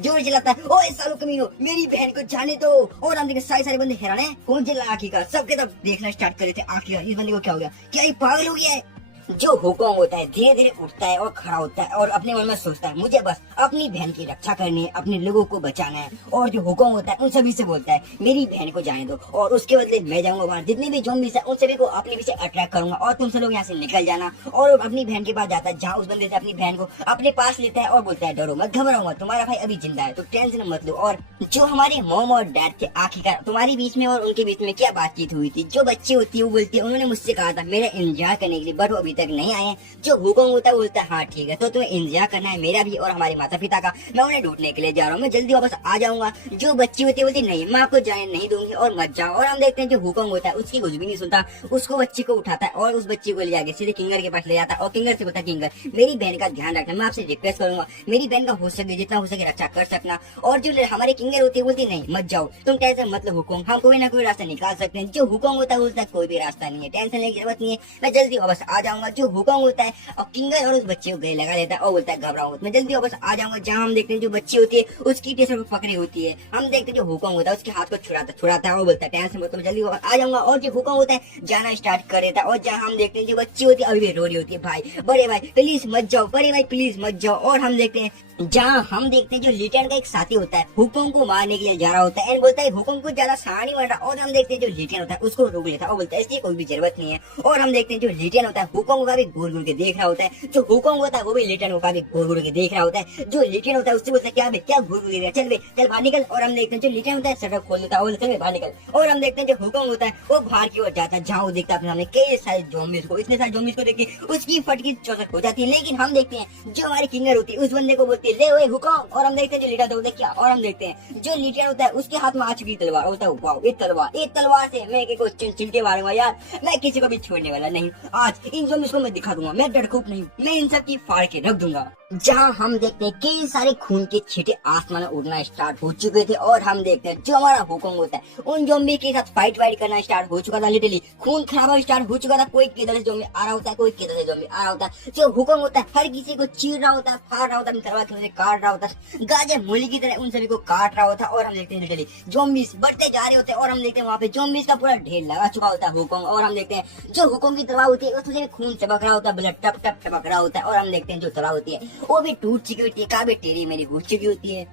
जोर चिल्लाता है ओ सालो कमीनो मेरी बहन को जाने दो। और हम देखते सारे बंदे हैरान है कौन चिल्ला, आखिरकार सबके तब देखना स्टार्ट कर रहे थे आखिरकार इस बंदे को क्या हो गया, क्या ये पागल हो गया है। जो हुकोंग होता है धीरे धीरे उठता है और खड़ा होता है और अपने मन में सोचता है मुझे बस अपनी बहन की रक्षा करनी है, अपने लोगों को बचाना है। और जो हुकोंग होता है उन सभी से बोलता है मेरी बहन को जाने दो और उसके बदले मैं जाऊंगा बाहर, जितने भी ज़ॉम्बीज़ हैं उन सभी को अपने पीछे अट्रैक्ट करूंगा और तुम सब लोग यहाँ से निकल जाना। और अपनी बहन के पास जाता है जहाँ उस बंदे से अपनी बहन को अपने पास लेता है और बोलता है डरो मत घबराओ मत, तुम्हारा भाई अभी जिंदा है तो टेंशन मत लो। और जो हमारे मॉम और डैड के आखिरकार तुम्हारे बीच में और उनके बीच में क्या बातचीत हुई थी, जो बच्ची होती है वो बोलती है उन्होंने मुझसे कहा था मेरा इंतजार करने के लिए बट वो अभी तक नहीं आए। जो हुकोंग होता है बोलता है हाँ ठीक है तो तुम्हें इंतजार करना है मेरा भी और हमारे माता पिता का, मैं उन्हें ढूंढने के लिए जा रहा हूँ, मैं जल्दी वापस आ जाऊंगा। जो बच्ची होती है बोलती नहीं मैं आपको जाने नहीं दूंगी और मत जाओ। और हम देखते हैं जो हुकोंग होता है उसकी कुछ भी नहीं सुनता, उसको बच्ची को उठाता है और उस बच्ची को ले जाके सीधे किंगर के पास ले जाता है और किंगर से बोलता है किंगर मेरी बहन का ध्यान रखना, मैं आपसे रिक्वेस्ट करूंगा मेरी बहन का हो सके जितना हो सके रक्षा कर सकना। और जो हमारे किंगर होती है बोलती नहीं मत जाओ तुम टेंशन मत लो हुकोंग, हम कोई ना कोई रास्ता निकाल सकते हैं। जो हुकोंग होता है बोलता है कोई भी रास्ता नहीं है, टेंशन लेने की जरूरत नहीं है, मैं जल्दी वापस आ जाऊंगा। जाऊंगा। जो हुकोंग होता है और किंगर और उस बच्चे को गले लगा लेता है और बोलता है घबराओ मत, मैं जल्दी वापस आ जाऊंगा। जहाँ हम देखते हैं जो बच्ची होती है उसकी टीचर को पकड़ी होती है, हम देखते हैं जो हुकोंग होता है उसके हाथ को छुड़ाता है और बोलता है टेंशन मत, मैं जल्दी वापस आ जाऊंगा। और जो हुकोंग होता है जाना स्टार्ट कर देता है। और जहाँ हम देखते हैं जो बच्ची होती है अभी भी रो रही होती है, भाई बड़े भाई प्लीज मत जाओ, बड़े भाई प्लीज मत जाओ। और हम देखते हैं जहाँ हम देखते हैं जो लिटियन का एक साथी होता है हुकोंग को मारने के लिए जा रहा होता है एंड बोलता है हुकोंग को ज्यादा सहारा नहीं बन रहा। और हम देखते हैं जो लिटियन होता है उसको रोक लेता है और बोलता है इसकी कोई भी जरूरत नहीं है। और हम देखते हैं जो लिटियन होता है हुकोंग का भी घूर घूर के देख रहा होता है, जो हुकोंग होता है वो भी लिटियन का भी घूर घूर के देख रहा होता है। जो लिटियन होता है उससे बोलता है क्या क्या घूर घूर रहा है, चल बे चल बाहर निकल। और हम देखते हैं जो लिटियन होता है शटर खोल देता है और बोलता है बाहर निकल। और हम देखते हैं जो हुकोंग होता है वो बाहर की ओर जाता है, जहाँ वो देखता है अपने सामने कई सारे ज़ॉम्बीज़ को। इतने सारे ज़ॉम्बीज़ को देख के उसकी फटकी चौसठ हो जाती है। लेकिन हम देखते हैं जो हमारी किंगर होती है उस बंदे को बोलती है ले ओए हुकोंग। और हम देखते हैं जो लीडर होता है क्या, और हम देखते हैं जो लीडर होता है उसके हाथ में आ चुकी तलवार होता है। वाओ एक तलवार से मैं एक को चिल के मारूंगा यार, मैं किसी को भी छोड़ने वाला नहीं। आज इन ज़ॉम्बीज़ को मैं दिखा दूंगा, मैं डरपोक नहीं, मैं इन सब की फाड़ के रख दूंगा। जहाँ हम देखते हैं कई सारे खून के छींटे आसमान में उड़ना स्टार्ट हो चुके थे। और हम देखते हैं जो हमारा हुकोंग होता है उन ज़ॉम्बी के साथ फाइट करना स्टार्ट हो चुका था। लिटरली खून खराबा स्टार्ट हो चुका था, कोई किधर से ज़ॉम्बी आ रहा होता है, कोई किधर से ज़ॉम्बी आ रहा होता है। जो हुकोंग होता है हर किसी को चीर रहा होता है, फाड़ रहा होता है, तलवार से काट रहा होता है, गाजर मूली की तरह उन सभी को काट रहा होता है। और हम देखते हैं लिटरली ज़ॉम्बीज़ बढ़ते जा रहे होते हैं और हम देखते हैं वहाँ पे ज़ॉम्बीज़ का पूरा ढेर लगा चुका होता है हुकोंग। और हम देखते हैं जो हुकोंग की तलवार होती है उसमें खून चमक रहा होता है, ब्लड टप टप टपक रहा होता है। और हम देखते हैं जो तलवार होती है वो भी टूट चुकी होती है, काफी टेढ़ी मेरी हो चुकी होती है।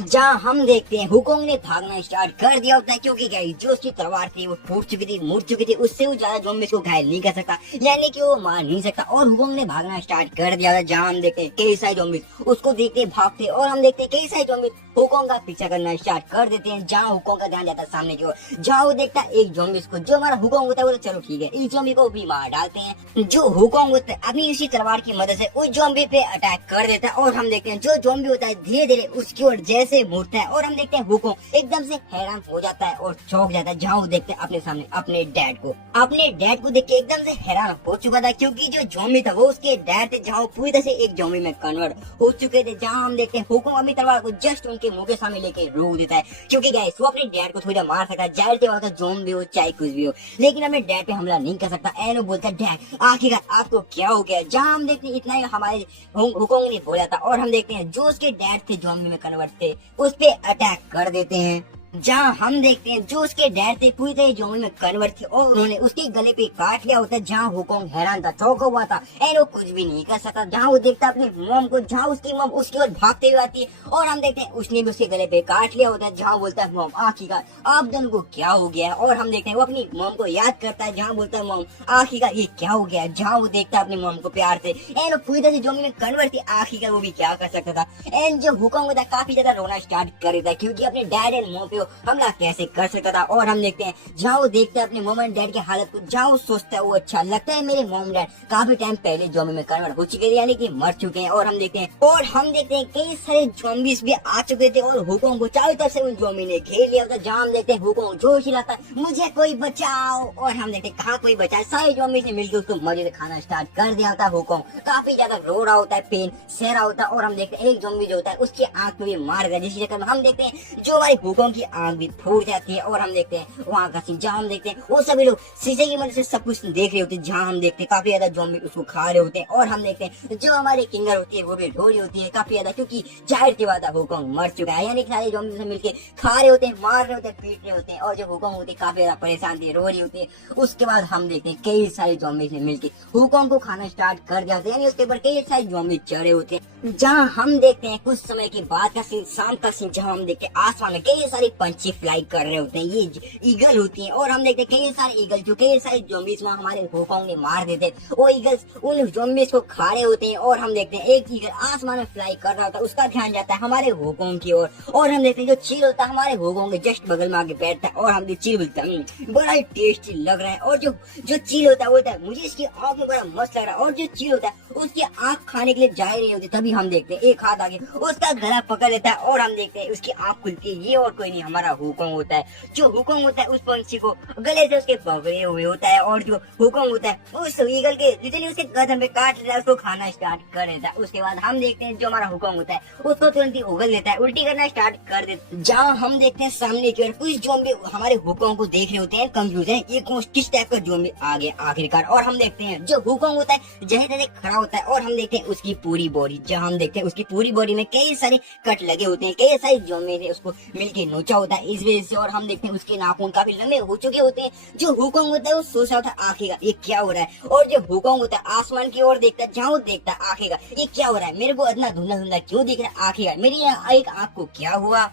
जहाँ हम देखते हैं हुकोंग ने भागना स्टार्ट कर दिया होता है, क्योंकि क्या जो उसकी तलवार थी वो टूट चुकी थी, मुड़ चुकी थी, उससे वो ज्यादा ज़ॉम्बीज़ को घायल नहीं कर सकता, यानी कि वो मार नहीं सकता। और हुकोंग ने भागना स्टार्ट कर दिया था। जहाँ हम देखते हैं कई सारे ज़ॉम्बीज़ उसको देखते भागते और हम देखते हैं कई सारे ज़ॉम्बीज़ हुकोंग का पीछा करना स्टार्ट कर देते हैं। जहाँ हुकोंग का ध्यान जाता है सामने की ओर, जहाँ वो देखता है एक ज़ॉम्बीज़ को, जो हमारा हुकोंग होता है वो तो चलो ठीक है इस ज़ॉम्बी को भी मार डालते हैं। जो हुकोंग होता है अपनी इसी तलवार की मदद से उस ज़ॉम्बी पे अटैक कर देता है। और हम देखते हैं जो ज़ॉम्बी होता है धीरे धीरे उसकी ओर जैसे मुड़ता है और हम देखते हैं हुकोंग एकदम से हैरान हो जाता है और चौंक जाता है। जहाँ वो देखते हैं अपने सामने अपने डैड को देख के एकदम से हैरान हो चुका था, क्योंकि जो ज़ॉम्बी था वो उसके डैड थे, जहाँ पूरी तरह से एक ज़ॉम्बी में कन्वर्ट हो चुके थे। जहाँ हम देखते हैं हुकोंग अपनी तलवार को जस्ट उनके मुंह के सामने लेके रोक देता है, क्योंकि गाइस वो अपने डैड को थोड़ा मार सकता है, जाहिर सी बात है ज़ॉम्बी हो चाहे कुछ भी हो, लेकिन अपने डैड पे हमला नहीं कर सकता। एंड वो बोलता है डैड आखिरकार आपको क्या हो गया। जहाँ हम देखते हैं इतना ही हमारे हुकोंग ने बोला था। और हम देखते हैं जो उसके डैड थे ज़ॉम्बी में कन्वर्ट थे उस पे अटैक कर देते हैं। जहाँ हम देखते हैं जो उसके डैड थे पूरी तरह ज़ॉम्बी में कन्वर्ट थे और उन्होंने उसके गले पे काट लिया होता है। जहाँ हुकोंग हैरान था, चौंका हुआ था एंड वो कुछ भी नहीं कर सकता। जहाँ वो देखता अपनी मॉम को, जहाँ उसकी मॉम उसकी ओर भागते हुए आती है और हम देखते हैं उसने भी उसके गले पे काट लिया होता है। जहाँ बोलता है मॉम आखिरकार आप दोनों को क्या हो गया है। और हम देखते हैं वो अपनी मॉम को याद करता है, जहाँ बोलता है मॉम आखिरकार ये क्या हो गया है। जहाँ वो देखता है अपनी मॉम को प्यार से एंड वो पूरी तरह से ज़ॉम्बी में कन्वर्ट थी, आखिरकार वो भी क्या कर सकता था। एंड जो हुकोंग होता है काफी ज्यादा रोना स्टार्ट कर देता है, क्योंकि अपने डैड एंड मॉम पे हमला कैसे कर सकता था। और हम देखते हैं जहाँ वो देखते हैं अपने मॉम एंड डैड की हालत को, जहाँ वो सोचता है वो अच्छा लगता है मेरे मॉम डैड काफी टाइम पहले ज़ॉम्बी में कन्वर्ट हो चुके थे, यानी कि मर चुके हैं। और हम देखते हैं कई सारे ज़ॉम्बीज़ भी आ चुके थे और हुकोंग को चारों तरफ से उन ज़ॉम्बी ने घेर लिया था। जहाँ हम देखते हैं हुकोंग जोश हिलाता है मुझे कोई बचाओ। और हम देखते हैं कहाँ कोई बचाए, सारे ज़ॉम्बीज़ ने मिलकर उसको मजे से खाना स्टार्ट कर दिया था। हुकोंग काफी ज्यादा रो रहा होता है, पेन सह रहा होता है। और हम देखते हैं एक ज़ॉम्बी जो होता है उसकी आंख में भी मार गया, जिसकी चक्कर में हम देखते हैं जो हमारी हुकोंग की आंख भी फूट जाती है। और हम देखते हैं वहाँ का सीन, जहाँ हम देखते हैं वो सभी लोग शीशे की मदद से सब कुछ देख रहे होते हैं। जहाँ हम देखते हैं काफी ज्यादा ज़ॉम्बी उसको खा रहे होते हैं। और हम देखते हैं जो हमारी किंगर होती है वो भी रो रही होती है काफी ज्यादा, क्योंकि जाहिर सी बात है हुकोंग मर चुका है, यानी सारे ज़ॉम्बी से मिलके खा रहे होते हैं, मार रहे होते हैं, पीट रहे होते हैं। और जो हुकोंग होती है काफी ज्यादा परेशान थी, रो रही होती है। उसके बाद हम देखते हैं कई सारे ज़ॉम्बी से मिलके हुकोंग को खाना स्टार्ट कर दिया होता है, यानी उसके ऊपर कई सारे ज़ॉम्बी चढ़े होते हैं। जहाँ हम देखते हैं कुछ समय के बाद का सीन, शाम का सीन, जहाँ हम देखते हैं आसमान में कई सारे पंछी फ्लाई कर रहे होते हैं, ये ईगल होती हैं। और हम देखते हैं कई सारे ईगल जो कई सारे ज़ॉम्बीज़ में हमारे हुकोंग ने मार देते, वो ईगल्स उन ज़ॉम्बीज़ को खा रहे होते हैं। और हम देखते हैं एक ईगल आसमान में फ्लाई कर रहा होता है, उसका ध्यान जाता है हमारे हुकोंग की ओर। और हम देखते हैं जो चील होता है हमारे हुकोंग के जस्ट बगल में आके बैठता है और हम चील बोलता है बड़ा ही टेस्टी लग रहा है। और जो चील होता है बोलता है मुझे इसकी आँख में बड़ा मस्त लग रहा है। और जो चील होता है उसकी आँख खाने के लिए जा रही होती, तभी हम देखते हैं एक हाथ आगे उसका गला पकड़ लेता है और हम देखते हैं उसकी आंख खुलती है। ये और कोई नहीं हमारा हुकोंग होता है। जो हुकोंग होता है उस पंछी को गले से उसके पकड़े हुए होता है और जो हुकोंग होता है उस ईगल के लिटरली उसके गर्दन पे काट लेता है, उसको खाना स्टार्ट कर देता है। उसके बाद हम देखते हैं जो हमारा हुकोंग होता है उसको तुरंत ही उगल लेता है, उल्टी करना स्टार्ट कर देता है। जहाँ हम देखते हैं सामने की ओर कुछ ज़ॉम्बी हमारे हुकोंग को देख रहे होते हैं, कंफ्यूज है ये किस टाइप का ज़ॉम्बी आ गया आखिरकार। और हम देखते हैं जो हुकोंग होता है जहाँ तक खड़ा होता है और हम देखते हैं उसकी पूरी बॉडी, जहाँ हम देखते हैं उसकी पूरी बॉडी में कई सारे कट लगे होते हैं, कई सारे ज़ॉम्बी ने उसको मिलके नोचा होता है इस वजह से। और हम देखते हैं उसके नाखून काफी लंबे हो चुके होते हैं। जो हुकोंग होता है वो सोच रहा था आखिरकार ये क्या हो रहा है, और जो हुकोंग होता है आसमान की ओर देखता है, जहाँ वो देखता है आखिरकार ये क्या हो रहा है, मेरे को इतना धुंधला धुंधला क्यों दिख रहा है, आखिरकार मेरी एक आंख को क्या हुआ।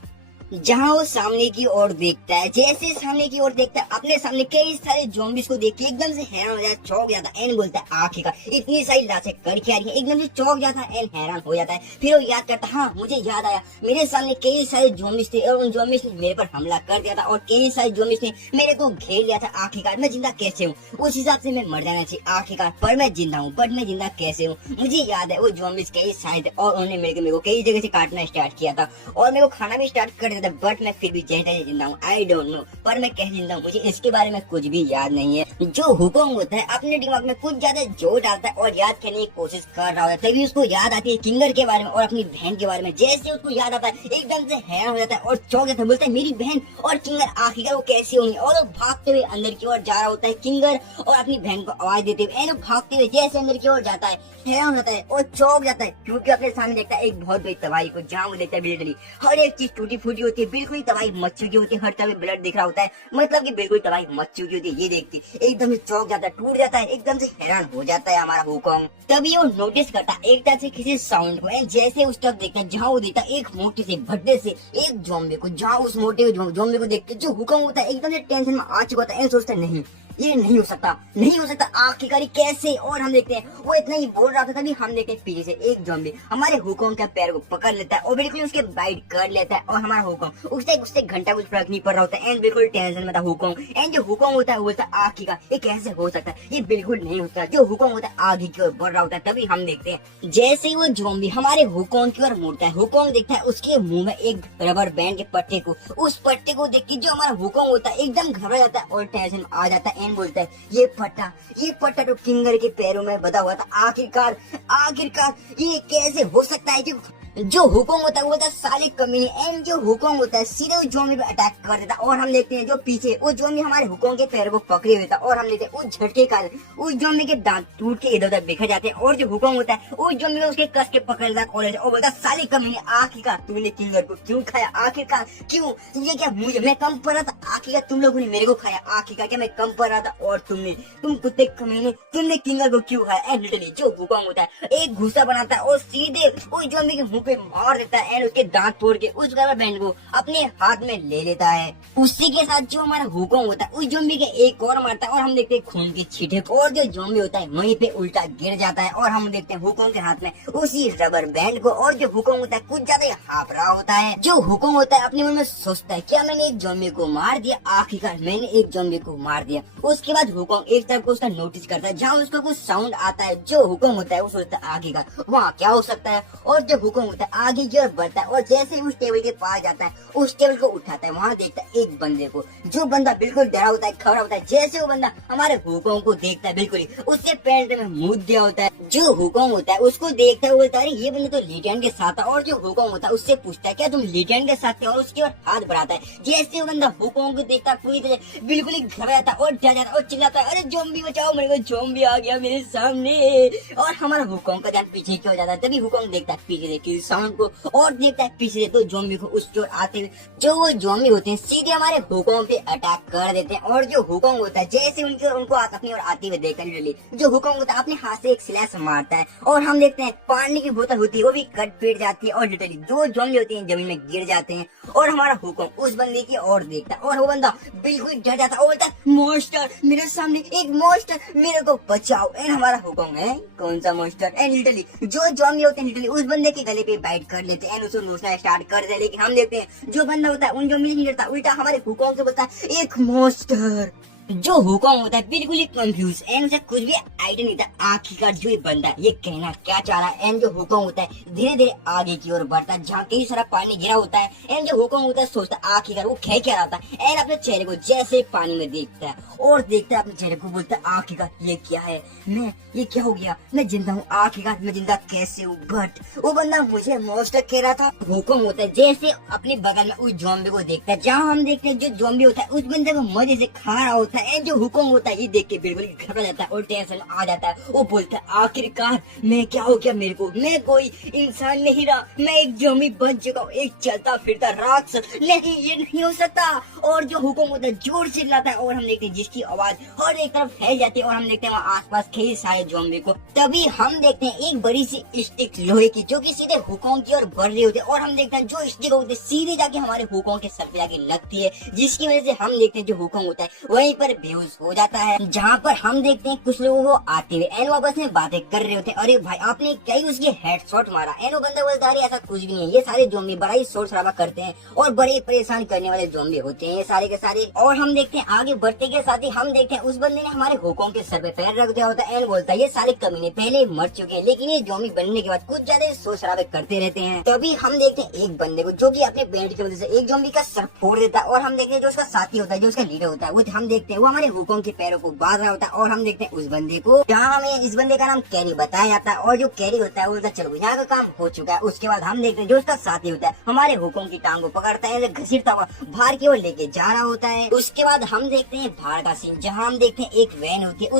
जहाँ वो सामने की ओर देखता है, जैसे सामने की ओर देखता है अपने सामने कई सारे ज़ॉम्बीज़ को देख के एकदम से हैरान हो जाता है, चौंक जाता है एंड बोलता है आखिरकार इतनी सारी लाशें करके आ रही है, एकदम से चौंक जाता है एंड हैरान हो जाता है। फिर वो याद करता है हाँ मुझे याद आया मेरे सामने कई सारे ज़ॉम्बीज़ थे और उन ज़ॉम्बीज़ ने मेरे पर हमला कर दिया था और कई सारे ज़ॉम्बीज़ ने मेरे को घेर लिया था, आखिरकार मैं जिंदा कैसे हूँ, उस हिसाब से मैं मर जाना चाहिए आखिरकार, पर मैं जिंदा हूँ, बट मैं जिंदा कैसे हूँ। मुझे याद है वो ज़ॉम्बीज़ कई सारे थे और उन्होंने मेरे को कई जगह से काटना स्टार्ट किया था और मेरे को खाना भी स्टार्ट कर दिया था, बट मैं फिर भी जैसे जिंदा हूँ, आई डोंट नो, पर मैं कैसे जिंदा हूँ मुझे इसके बारे में कुछ भी याद नहीं है। जो हुकोंग होता है अपने दिमाग में कुछ ज्यादा जोर डालता है और याद करने की कोशिश कर रहा होता है, तभी उसको याद आती है किंगर के बारे में और अपनी बहन के बारे में। जैसे उसको याद आता है एकदम से हैरान हो जाता है और चौंक जाता है, बोलता है मेरी बहन और किंगर आखिरकार वो कैसी होंगी, और वो भागते हुए अंदर की ओर जा रहा होता है किंगर और अपनी बहन को आवाज देते हुए भागते हुए जैसे अंदर की ओर जाता है, हैरान हो जाता है और चौंक जाता है क्योंकि अपने सामने देखता है एक बहुत बड़ी तबाही को, जहाँ वो देखता है बिल्कुल हर एक चीज टूटी फूटी होती है, बिल्कुल ही तबाही मच चुकी होती है, हर तरफ ब्लड दिख रहा होता है, मतलब कि बिल्कुल तबाही मच चुकी होती है। ये देखती एकदम से चौंक जाता है, टूट जाता है, एकदम से हैरान हो जाता है हमारा हुकोंग। तभी वो नोटिस करता है एक तरह से किसी साउंड को, जैसे उस तरफ देखता है जहाँ वो देखता है एक मोटे से भड्डे से एक ज़ॉम्बी को, जहाँ उस मोटे ज़ॉम्बी को देख के जो हुकोंग होता है एकदम से टेंशन में आ चुका होता है, सोचता है नहीं ये नहीं हो सकता, नहीं हो सकता, आखिरकार कैसे। और हम देखते हैं वो इतना ही बोल रहा था तभी हम देखते हैं पीछे से एक ज़ॉम्बी हमारे हुकोंग के पैर को पकड़ लेता है और बिल्कुल उसके बाइट कर लेता है और हमारा हुकोंग उससे घंटा कुछ फर्क नहीं पड़ रहा होता है एंड बिल्कुल टेंशन में था हुकोंग। एंड जो हुकोंग होता है वो बोलता है आखिरकार ये कैसे हो सकता है, ये बिल्कुल नहीं हो सकता। जो हुकोंग होता है आगे की ओर बढ़ रहा होता है, तभी हम देखते हैं जैसे ही वो ज़ॉम्बी हमारे हुकोंग की ओर मुड़ता है, हुकोंग देखता है उसके मुंह में एक रबर बैंड के पट्टे को, उस पट्टे को देख के जो हमारा हुकोंग होता है एकदम घबरा जाता है और टेंशन आ जाता है एंड बोलता है ये पट्टा तो किंगर के पैरों में बंधा हुआ था, आखिरकार ये कैसे हो सकता है। जो हुकोंग होता है वो बोलता है साले कमीने, एंड जो हुकोंग होता है सीधे उस ज़ॉम्बी पे अटैक कर देता है और हम देखते हैं जो पीछे वो ज़ॉम्बी हमारे हुकोंग के पैर को पकड़े हुए था और हम देखते हैं उस झटके का उस ज़ॉम्बी के दांत टूट के इधर उधर बिखर जाते हैं और जो हुकोंग होता है उस ज़ॉम्बी को उसके कस के पकड़ लेता है और बोलता है साले कमीने आखिरकार तूने किंगर को क्यों खाया, आखिरकार क्यों, ये क्या मुझे मैं कम पड़ रहा था, आखिरकार तुम लोगों ने मेरे को खाया, आखिरकार क्या मैं कम पड़ रहा था और तुम कुत्ते कमीने तुमने किंगर को क्यों खाया। एंड लिटरली जो हुकोंग होता है एक घुसा बनाता है और सीधे उस ज़ॉम्बी के मुंह पे मार देता है एंड उसके दांत तोड़ के उस रबर बैंड को अपने हाथ में ले लेता है। उसी के साथ जो हमारा हुकोंग होता है उस ज़ॉम्बी के एक और मारता है और हम देखते हैं खून के छींटे और जो ज़ॉम्बी होता है वहीं पे उल्टा गिर जाता है और हम देखते हैं हुकोंग के हाथ में उसी रबर बैंड को, और जो हुकोंग होता है कुछ ज्यादा हाँफ रहा होता है। जो हुकोंग होता है अपने मन में सोचता है क्या मैंने एक ज़ॉम्बी को मार दिया, आखिरकार मैंने एक ज़ॉम्बी को मार दिया। उसके बाद हुकोंग एक तरफ को उसका नोटिस करता है जहाँ उसको कुछ साउंड आता है, जो हुकोंग होता है वो सोचता है आखिरकार वहाँ क्या हो सकता है, और जो हुकोंग होता है आगे की ओर बढ़ता है और जैसे ही उस टेबल के पास जाता है उस टेबल को उठाता है, वहाँ देखता है एक बंदे को, जो बंदा बिल्कुल डरा होता है, खड़ा होता है। जैसे वो बंदा हमारे हुकोंग को देखता है बिल्कुल ही उससे पैंट में मुँह दिया होता है। जो हुकोंग होता है उसको देखता है, बोलता है अरे ये बंदा तो लिटियन के साथ था, और जो हुकोंग होता है उससे पूछता है क्या तुम लिटियन के साथ थे, और उसके बाद हाथ बढ़ाता है। जैसे वो बंदा हुकोंग को देखता है पूरी तरह बिल्कुल ही घबरा जाता है और डर जाता है और चिल्लाता है अरे ज़ॉम्बी बचाओ, मेरे को ज़ॉम्बी आ गया मेरे सामने, और हमारा हुकोंग का ध्यान पीछे क्यों जाता है। तभी हुकोंग देखता है पीछे से किसी साउंड को और देखता है पीछे से तो ज़ॉम्बी को उस ओर आते हुए, जो वो ज़ॉम्बी होते हैं सीधे हमारे हुकोंग पे अटैक कर देते हैं। और जो हुकोंग होता है जैसे उनको अपनी ओर आते हुए देखकर लिटरली जो हुकोंग होता है अपने हाथ से एक स्लैश मारता है और हम देखते हैं पानी की बोतल होती है वो भी कट पीट जाती है और लिटरली दो ज़ॉम्बी होते हैं जमीन में गिर जाते हैं। और हमारा हुकोंग उस बंदे की ओर देखता है और वो बंदा बिल्कुल डर जाता है और बोलता है मॉन्स्टर मेरे सामने एक मॉन्स्टर, मेरे को बचाओ। एंड हमारा हुकोंग है कौन सा मॉन्स्टर, एंड लिटरली जो ज़ॉम्बी होते हैं लिटरली उस बंदे के गले पे बाइट कर लेते हैं, उसको नोचना स्टार्ट कर देते हैं। लेकिन हम देखते हैं जो बंदा होता है उन ज़ॉम्बी नहीं डरता, उल्टा हमारे हुकोंग से बोलता है एक मॉन्स्टर जो हुकॉन्ग होता है बिल्कुल ही कंफ्यूज एंड उसे कुछ भी आइडिया नहीं था आखिरकार जो ये बंदा है ये कहना क्या चाह रहा है। एंड जो हुकॉन्ग होता है धीरे धीरे आगे की ओर बढ़ता है जहाँ कई सारा पानी गिरा होता है। एंड जो हुकॉन्ग होता है सोचता है आखिरकार वो कह क्या रहा था। एंड अपने चेहरे को जैसे पानी में देखता है और देखता है अपने चेहरे को, बोलता है आखिरकार ये क्या है, मैं ये क्या हो गया, मैं जिंदा हूँ, आखिरकार मैं जिंदा कैसे हूँ। बट वो बंदा मुझे मॉन्स्टर कह रहा था। हुकॉन्ग होता है जैसे अपने बगल में उस ज़ॉम्बी को देखता है जहाँ हम देखते हैं जो ज़ॉम्बी होता है उस बंदे को मजे से खा रहा होता है। जो हुकॉन्ग होता है ये देख के बिल्कुल घबरा जाता है और टेंशन आ जाता है। वो बोलता है आखिरकार मैं क्या हो गया, मेरे को मैं कोई इंसान नहीं रहा, मैं एक ज़ॉम्बी बन चुका हूँ, एक चलता फिरता राक्षस, नहीं ये नहीं हो सकता। और जो हुकॉन्ग होता है जोर से चिल्लाता है और हम देखते हैं जिसकी आवाज हर एक तरफ फैल जाती है और हम देखते हैं वहाँ आसपास कई सारे ज़ॉम्बी को। तभी हम देखते हैं एक बड़ी सी स्टिक लोहे की जो कि सीधे हुकॉन्ग की ओर बढ़ रही होती है और हम देखते हैं जो स्टिक होती है सीधे जाके हमारे हुकॉन्ग के सर पे जाके लगती है, जिसकी वजह से हम देखते हैं जो हुकॉन्ग होता है वहीं पर बेहोश हो जाता है। जहाँ पर हम देखते हैं कुछ लोगों को आते हुए एंड वो आपस में बातें कर रहे होते हैं। अरे भाई आपने क्या ही उसकी हेडशॉट मारा। एंड वो बंदा बोलता है ऐसा कुछ भी नहीं है, ये सारे ज़ॉम्बी बड़ा ही शोर शराबा करते हैं और बड़े परेशान करने वाले ज़ॉम्बी होते हैं ये सारे के सारे। और हम देखते हैं आगे बढ़ते के साथ ही हम देखते हैं उस बंदे ने हमारे हुकॉन्ग के सर पे पैर रख दिया होता है एंड बोलता है ये सारे कमीने पहले मर चुके हैं लेकिन ये ज़ॉम्बी बनने के बाद कुछ ज्यादा शोर शराबे करते रहते हैं। तभी हम देखते हैं एक बंदे को जो कि अपने बैंड की वजह से एक ज़ॉम्बी का सर फोड़ देता है और हम देखते हैं जो उसका साथी होता है जो उसका लीडर होता है वो हम देखते हैं वो हमारे हुकॉन्ग के पैरों को बांध रहा होता है। और हम देखते हैं उस बंदे को जहाँ हमें इस बंदे का नाम कैरी बताया जाता है और जो कैरी होता है वो बोलता है चलो यहाँ का काम हो चुका है। उसके बाद हम देखते हैं जो उसका साथी होता है हमारे हुकॉन्ग की टांग को पकड़ता है घसीटता हुआ बाहर की ओर लेके जा रहा होता है। उसके बाद हम देखते हैं बाहर का सीन जहाँ हम देखते हैं एक वैन होती है,